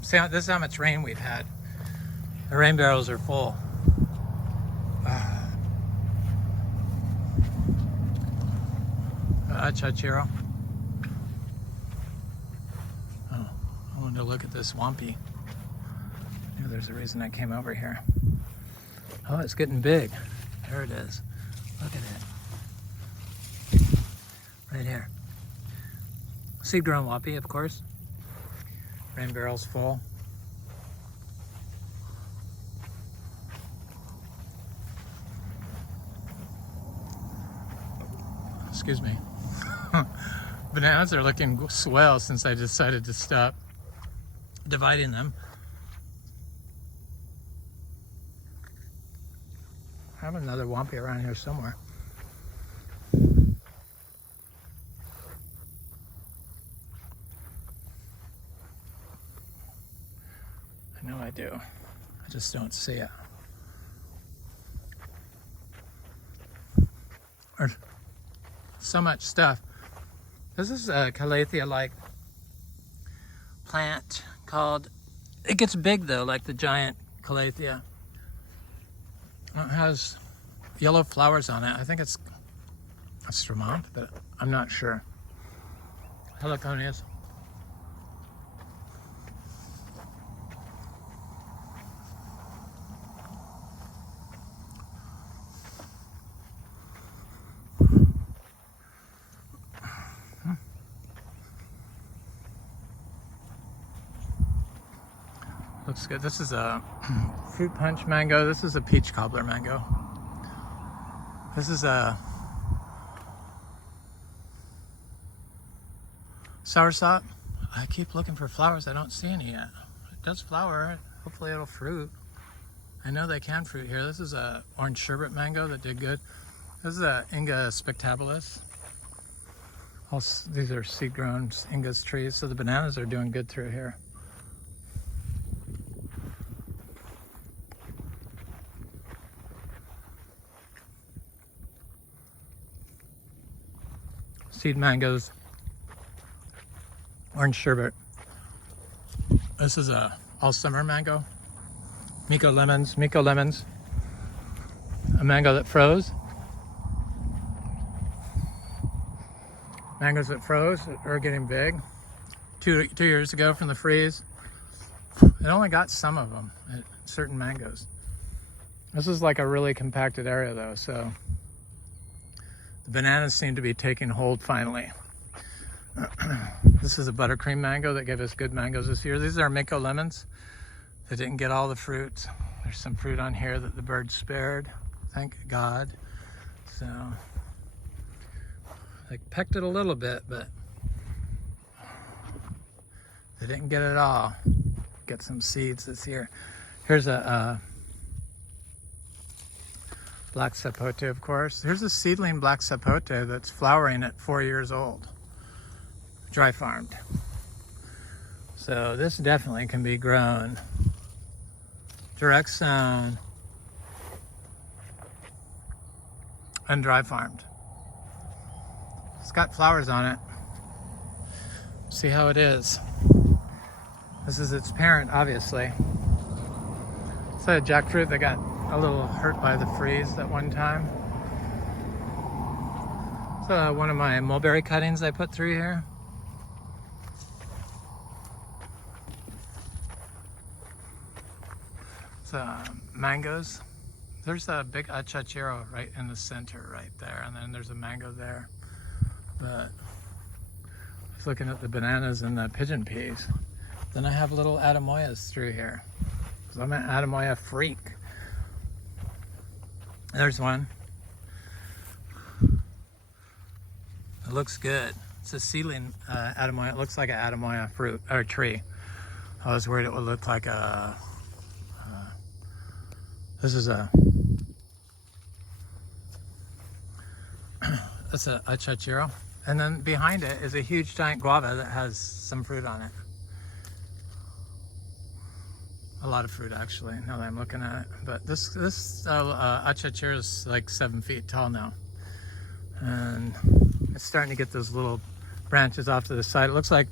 See, this is how much rain we've had. The rain barrels are full. Achachairu. Oh, I wanted to look at this Wampy. Maybe there's a reason I came over here. Oh, it's getting big. There it is. Look at it. Right here. Seed-grown Wampy, of course. Rain barrel's full. Excuse me. Bananas are looking swell since I decided to stop dividing them. I have another Wampy around here somewhere. I know I do. I just don't see it. There's so much stuff. This is a calathea-like plant called, it gets big though, like the giant calathea. It has yellow flowers on it. I think it's a stramont, but I'm not sure. Heliconias. Looks good. This is a fruit punch mango. This is a peach cobbler mango. This is a soursop. I keep looking for flowers. I don't see any yet. It does flower. Hopefully it'll fruit. I know they can fruit here. This is a orange sherbet mango that did good. This is a Inga spectabilis. These are seed-grown Inga's trees, so the bananas are doing good through here. seed mangoes, orange sherbet. This is a all summer mango. Miko lemons, a mango that froze. Mangoes that froze are getting big. Two years ago from the freeze, it only got some of them at certain mangoes. This is like a really compacted area though, so the bananas seem to be taking hold finally. This is a buttercream mango that gave us good mangoes this year. These are Miko lemons. They didn't get all the fruit. There's some fruit on here that the birds spared, thank God. So they pecked it a little bit, but they didn't get it all. Get some seeds this year. Here's a black sapote, of course. Here's a seedling black sapote that's flowering at 4 years old. Dry farmed. So this definitely can be grown. Direct sown and dry farmed. It's got flowers on it. See how it is. This is its parent, obviously. It's a jackfruit that got a little hurt by the freeze that one time. So one of my mulberry cuttings I put through here. So mangoes. There's a big Achachairu right in the center right there, and then there's a mango there. But I was looking at the bananas and the pigeon peas. Then I have little adamoyas through here. So I'm an adamoya freak. There's one. It looks good. It's a seedling adamoya. It looks like an adamoya fruit or tree. I was worried it would look like a. This is a. That's a Achachairu. And then behind it is a huge giant guava that has some fruit on it. A lot of fruit actually, now that I'm looking at it. But this Achachairu is like 7 feet tall now. And it's starting to get those little branches off to the side. It looks like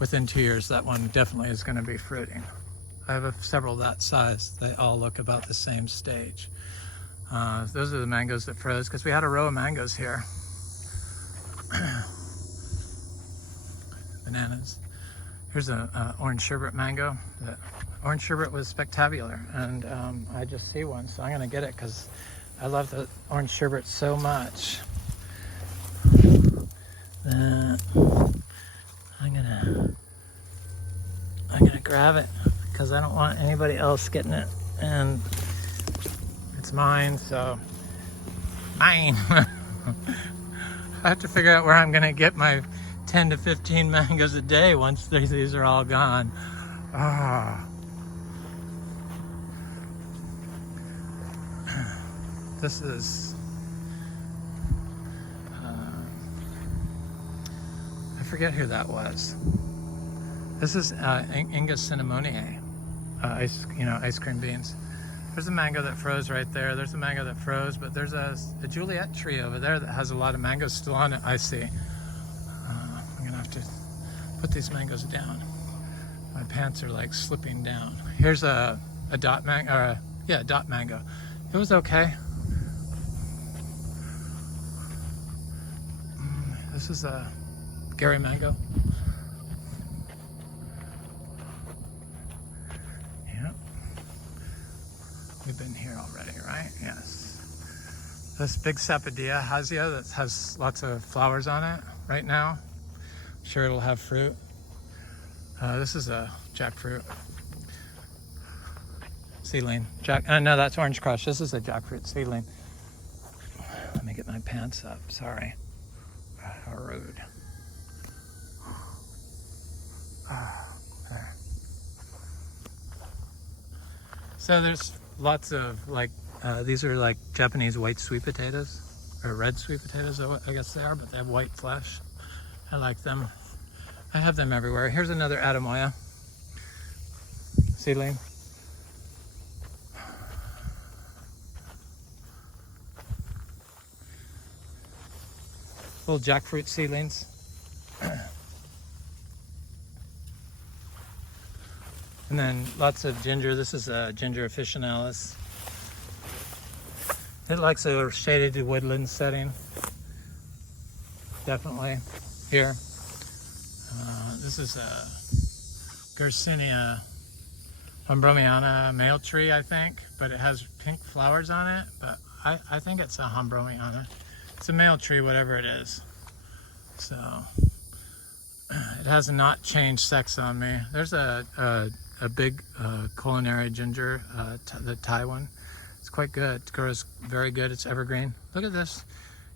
within 2 years that one definitely is going to be fruiting. I have several that size. They all look about the same stage. Those are the mangoes that froze because we had a row of mangoes here. Bananas. Here's a orange sherbet mango. The orange sherbet was spectacular, and I just see one, so I'm gonna get it because I love the orange sherbet so much. I'm gonna grab it because I don't want anybody else getting it, and it's mine, so mine. I have to figure out where I'm gonna get my 10 to 15 mangoes a day once these are all gone. This is I forget who that was. This is Inga cinnamoniae, ice cream beans. There's a mango that froze right there. There's a mango that froze, but there's a Juliet tree over there that has a lot of mangoes still on it, I see. I'm gonna have to put these mangoes down. My pants are like slipping down. Here's a dot mango, or a dot mango. It was okay. This is a Gary mango. Yep. We've been here already, right? Yes. This big Sapodilla Hazia that has lots of flowers on it right now. I'm sure it'll have fruit. This is a jackfruit seedling. No, that's orange crush. This is a jackfruit seedling. Let me get my pants up. Sorry. How rude. There. So there's lots of these are like Japanese white sweet potatoes, or red sweet potatoes, I guess they are, but they have white flesh. I like them. I have them everywhere. Here's another adamoya seedling. Little jackfruit seedlings. And then lots of ginger. This is a ginger officinalis. It likes a shaded woodland setting. Definitely here. This is a Garcinia Hambromiana male tree, I think, but it has pink flowers on it. But I think it's a Hambromiana. It's a male tree, whatever it is. So it has not changed sex on me. There's a big culinary ginger, the Thai one. It's quite good. It grows very good. It's evergreen. Look at this,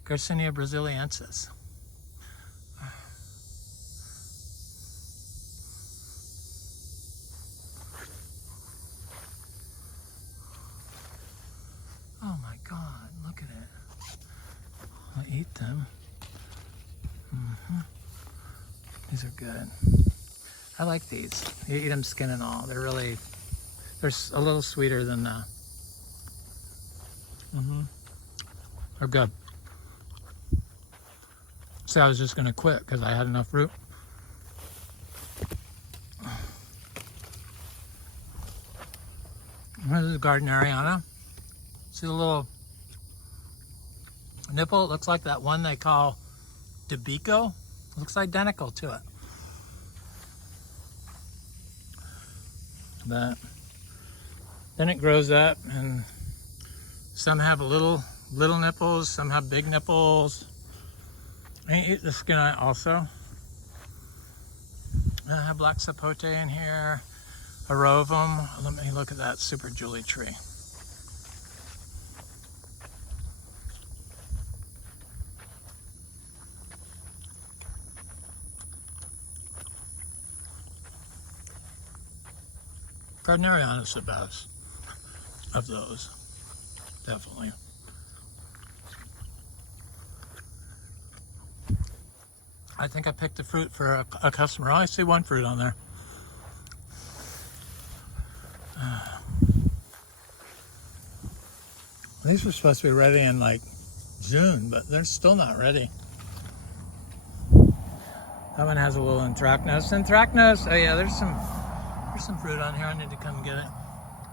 Garcinia brasiliensis. Oh my God, look at it. I'll eat them. These are good. I like these. You eat them skin and all. They're a little sweeter than they're good. See, I was just gonna quit because I had enough fruit. This is Gardneriana. See the little nipple? It looks like that one they call Debico. It looks identical to it. But then it grows up, and some have little nipples, some have big nipples. And you eat the skin on it also. I have black sapote in here, a rovum. Let me look at that super Julie tree. Gardneriana is the best of those, definitely. I think I picked the fruit for a customer. I only see one fruit on there. These were supposed to be ready in like June, but they're still not ready. That one has a little anthracnose. Anthracnose, oh yeah, there's some fruit on here. I need to come get it.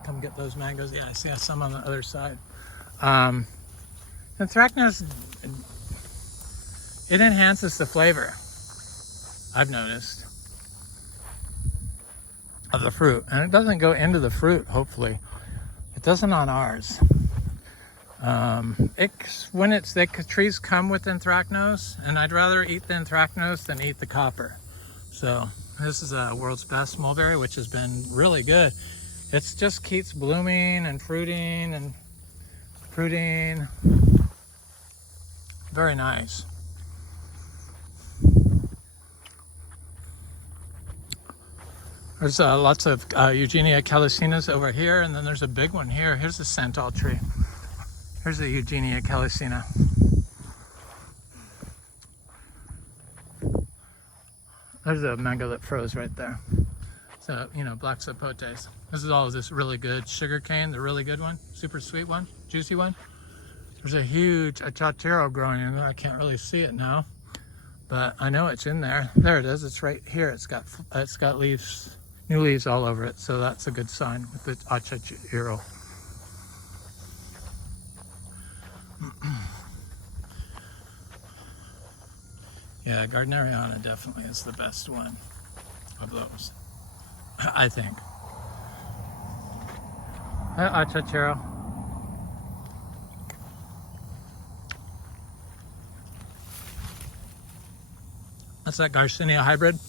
Come get those mangoes. Yeah, I see some on the other side. Anthracnose, it enhances the flavor, I've noticed, of the fruit. And it doesn't go into the fruit, hopefully. It doesn't on ours. When the trees come with anthracnose, and I'd rather eat the anthracnose than eat the copper. So this is a world's best mulberry, which has been really good. It just keeps blooming and fruiting and fruiting. Very nice. There's lots of Eugenia calicinas over here, and then there's a big one here. Here's the santal tree. Here's the Eugenia calicina. There's a mango that froze right there. So, you know, black sapotes. This is all of this really good sugar cane, the really good one, super sweet one, juicy one. There's a huge Achachairu growing in there. I can't really see it now, but I know it's in there. There it is. It's right here. It's got leaves, new leaves all over it. So that's a good sign with the Achachairu. Yeah, Gardneriana definitely is the best one of those, I think. Achachairu. That's that Garcinia hybrid.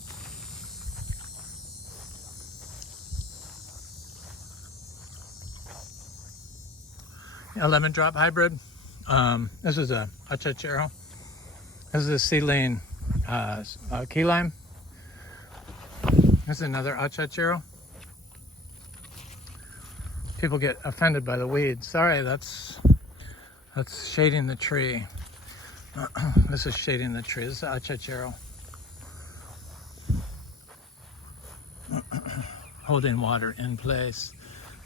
A lemon drop hybrid. This is a Achachairu. This is a seedling key lime. This is another Achachairu. People get offended by the weeds. Sorry, that's shading the tree. This is shading the tree. This is Achachairu. Holding water in place.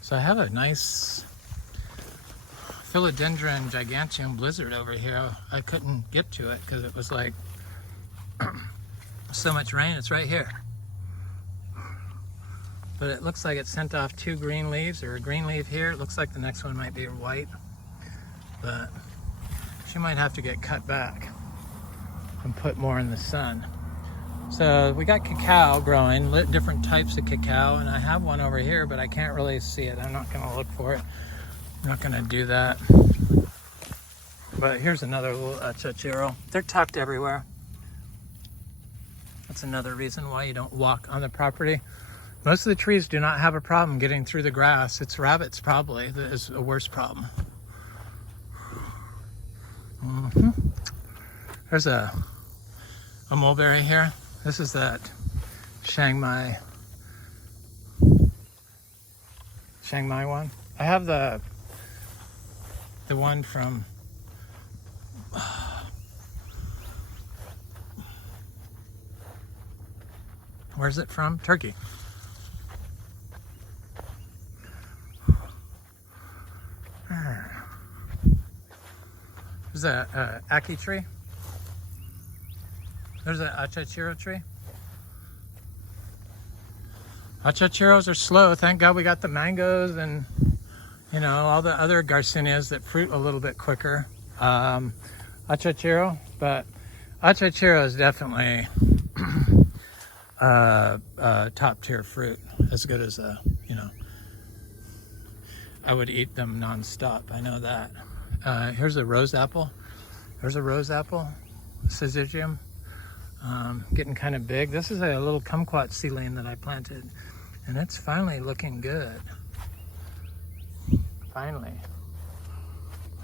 So I have a nice philodendron giganteum blizzard over here. I couldn't get to it because it was like so much rain. It's right here. But it looks like it sent off 2 green leaves, or a green leaf here. It looks like the next one might be white, but she might have to get cut back and put more in the sun. So we got cacao growing, different types of cacao, and I have one over here, but I can't really see it. I'm not gonna look for it. I'm not gonna do that. But here's another little Achachairu. They're tucked everywhere. That's another reason why you don't walk on the property. Most of the trees do not have a problem getting through the grass. It's rabbits probably that is a worse problem. There's a mulberry here. This is that Chiang Mai one. I have the one from where's it from? Turkey. There's a Acre tree. There's an Achachairu tree. Achachairus are slow. Thank God we got the mangoes and, you know, all the other garcinias that fruit a little bit quicker. Achachairu, but Achachairu is definitely top tier fruit. As good as you know. I would eat them non-stop. I know that. Here's a rose apple. There's a rose apple, syzygium. Getting kind of big. This is a little kumquat seedling that I planted, and it's finally looking good. Finally.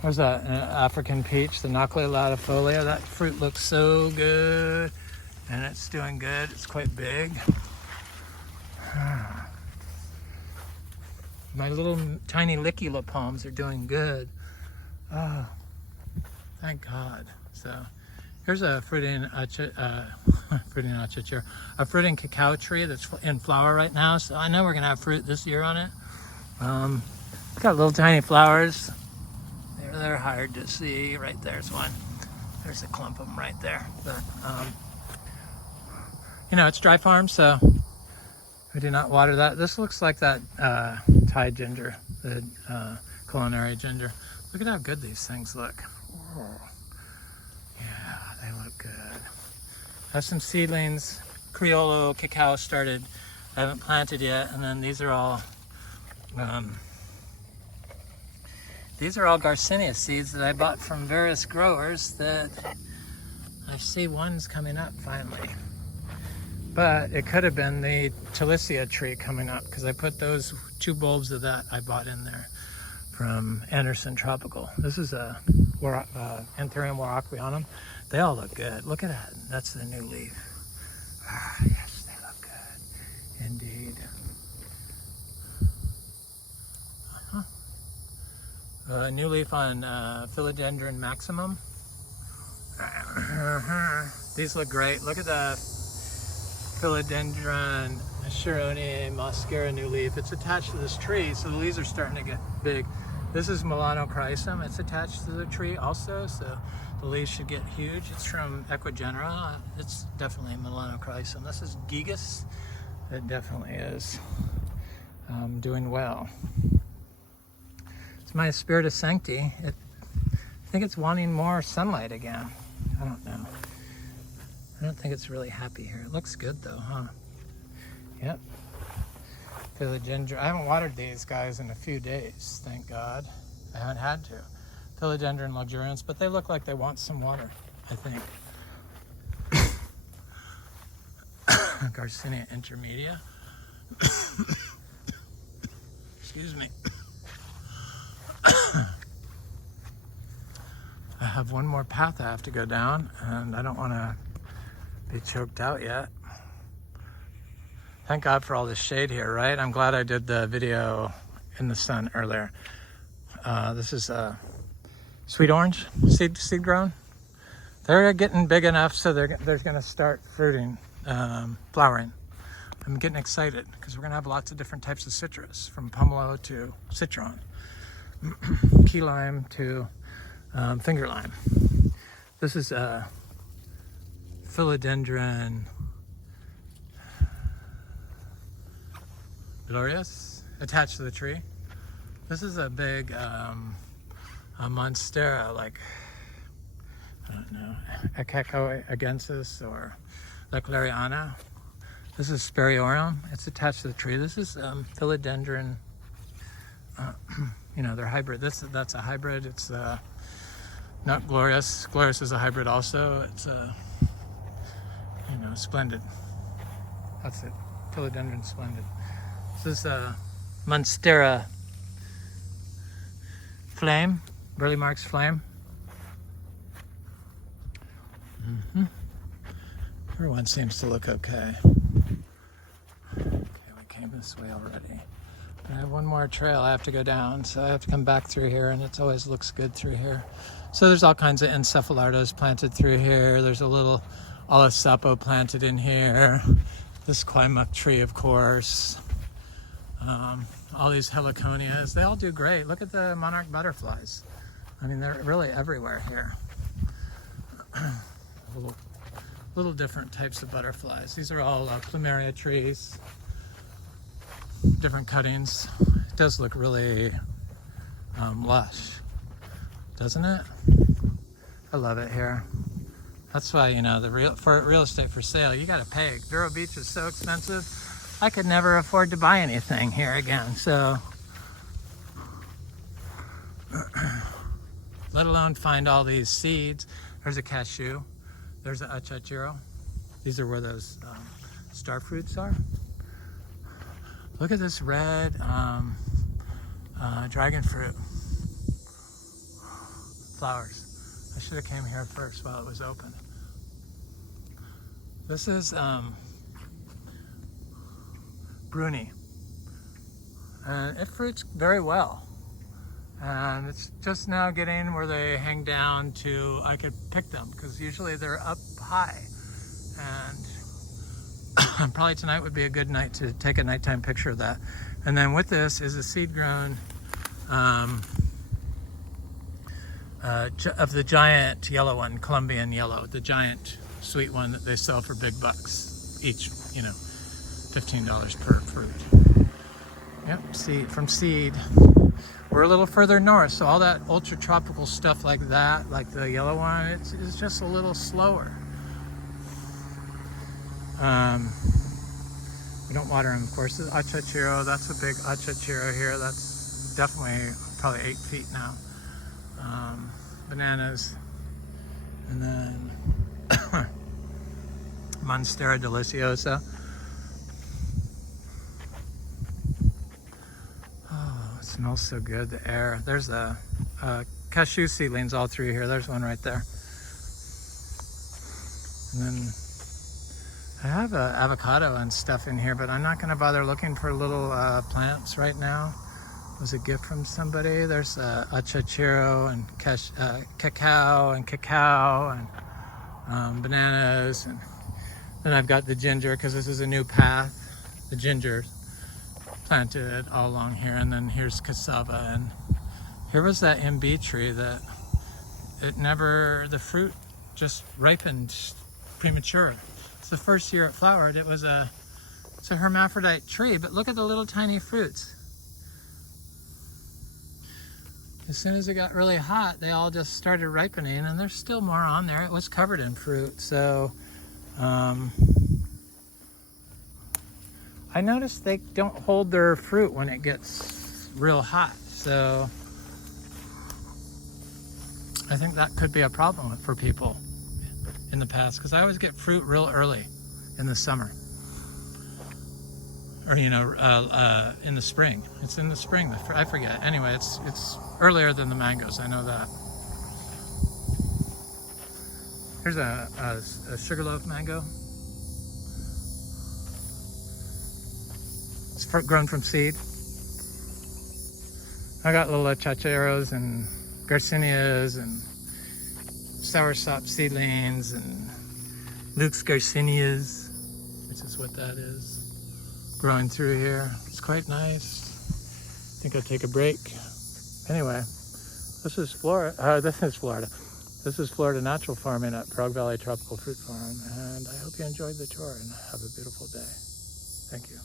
There's an African peach, the Nochlea latifolia. That fruit looks so good, and it's doing good. It's quite big. My little tiny licula palms are doing good. Oh, thank God. So here's a fruiting Achachairu, a fruiting cacao tree that's in flower right now. So I know we're gonna have fruit this year on it. It's got little tiny flowers. They're hard to see. Right there's one. There's a clump of them right there. But you know, it's dry farm, so we do not water that. This looks like that Thai ginger, the culinary ginger. Look at how good these things look. Oh. Yeah, they look good. I have some seedlings. Criollo cacao started. I haven't planted yet, and then these are all Garcinia seeds that I bought from various growers that I see one's coming up finally. But it could have been the Talicia tree coming up because I put those 2 bulbs of that I bought in there from Anderson Tropical. This is a Anthurium warocqueanum. They all look good. Look at that. That's the new leaf. Ah, yes, they look good. Indeed. New leaf on Philodendron maximum. These look great. Look at the Philodendron Roamy mascara new leaf. It's attached to this tree, so the leaves are starting to get big. This is melanochrysum. It's attached to the tree also, so the leaves should get huge. It's from Equigenera. It's definitely melanochrysum. This is gigas. It definitely is doing well. It's my spirit of sancti. I think it's wanting more sunlight again. I don't know. I don't think it's really happy here. It looks good though, huh? Yep. Philodendron. I haven't watered these guys in a few days, thank God. I haven't had to. Philodendron luxurians, but they look like they want some water, I think. Garcinia intermedia. Excuse me. I have one more path I have to go down, and I don't want to be choked out yet. Thank God for all this shade here, right? I'm glad I did the video in the sun earlier. This is sweet orange, seed grown. They're getting big enough so they're going to start fruiting, flowering. I'm getting excited because we're going to have lots of different types of citrus, from pomelo to citron. key lime to finger lime. This is a philodendron glorious attached to the tree. This is a big a monstera, like, I don't know, Achachairu or Lechleriana. This is speriorum. It's attached to the tree. This is philodendron. You know, they're hybrid. That's a hybrid. It's not glorious. Glorious is a hybrid also. It's you know, splendid. That's it. Philodendron splendid. This is monstera flame, Burley Marks flame. Everyone seems to look okay. Okay, we came this way already. I have one more trail I have to go down, so I have to come back through here, and it always looks good through here. So there's all kinds of encephalartos planted through here. There's a little olive sapo planted in here. This quaimuck tree, of course. All these heliconias, they all do great. Look at the monarch butterflies. I mean, they're really everywhere here. Little different types of butterflies. These are all plumeria trees, different cuttings. It does look really lush, doesn't it? I love it here. That's why, you know, for real estate for sale, you gotta pay. Vero Beach is so expensive. I could never afford to buy anything here again, so let alone find all these seeds. There's a cashew. There's an Achachairu. These are where those star fruits are. Look at this red dragon fruit flowers. I should have came here first while it was open. This is Bruni, and it fruits very well. And it's just now getting where they hang down to, I could pick them, because usually they're up high. And probably tonight would be a good night to take a nighttime picture of that. And then with this is a seed grown of the giant yellow one, Colombian yellow, the giant sweet one that they sell for big bucks each, you know, $15 per fruit. Yep, seed from seed. We're a little further north, so all that ultra tropical stuff like that, like the yellow one, it's just a little slower. We don't water them, of course. The Achachairu, that's a big Achachairu here. That's definitely probably 8 feet now. Bananas, and then Monstera deliciosa. Oh, it smells so good, the air. There's a cashew seedlings all through here. There's one right there. And then I have avocado and stuff in here, but I'm not going to bother looking for little plants right now. It was a gift from somebody. There's Achachairu and cacao and bananas, and then I've got the ginger, because this is a new path. The ginger planted all along here, and then here's cassava, and here was that MB tree that the fruit just ripened premature. It's the first year it flowered. It's a hermaphrodite tree, but look at the little tiny fruits. As soon as it got really hot, they all just started ripening, and there's still more on there. It was covered in fruit, so I noticed they don't hold their fruit when it gets real hot, so I think that could be a problem for people in the past, because I always get fruit real early in the summer, or in the spring. It's in the spring. I forget. Anyway, it's earlier than the mangoes. I know that. Here's a sugarloaf mango. It's grown from seed. I got little Achachairus and Garcinias and soursop seedlings and Luke's Garcinias, which is what that is, growing through here. It's quite nice. I think I'll take a break. Anyway, this is Florida. This is Florida Natural Farming at Frog Valley Tropical Fruit Farm, and I hope you enjoyed the tour and have a beautiful day. Thank you.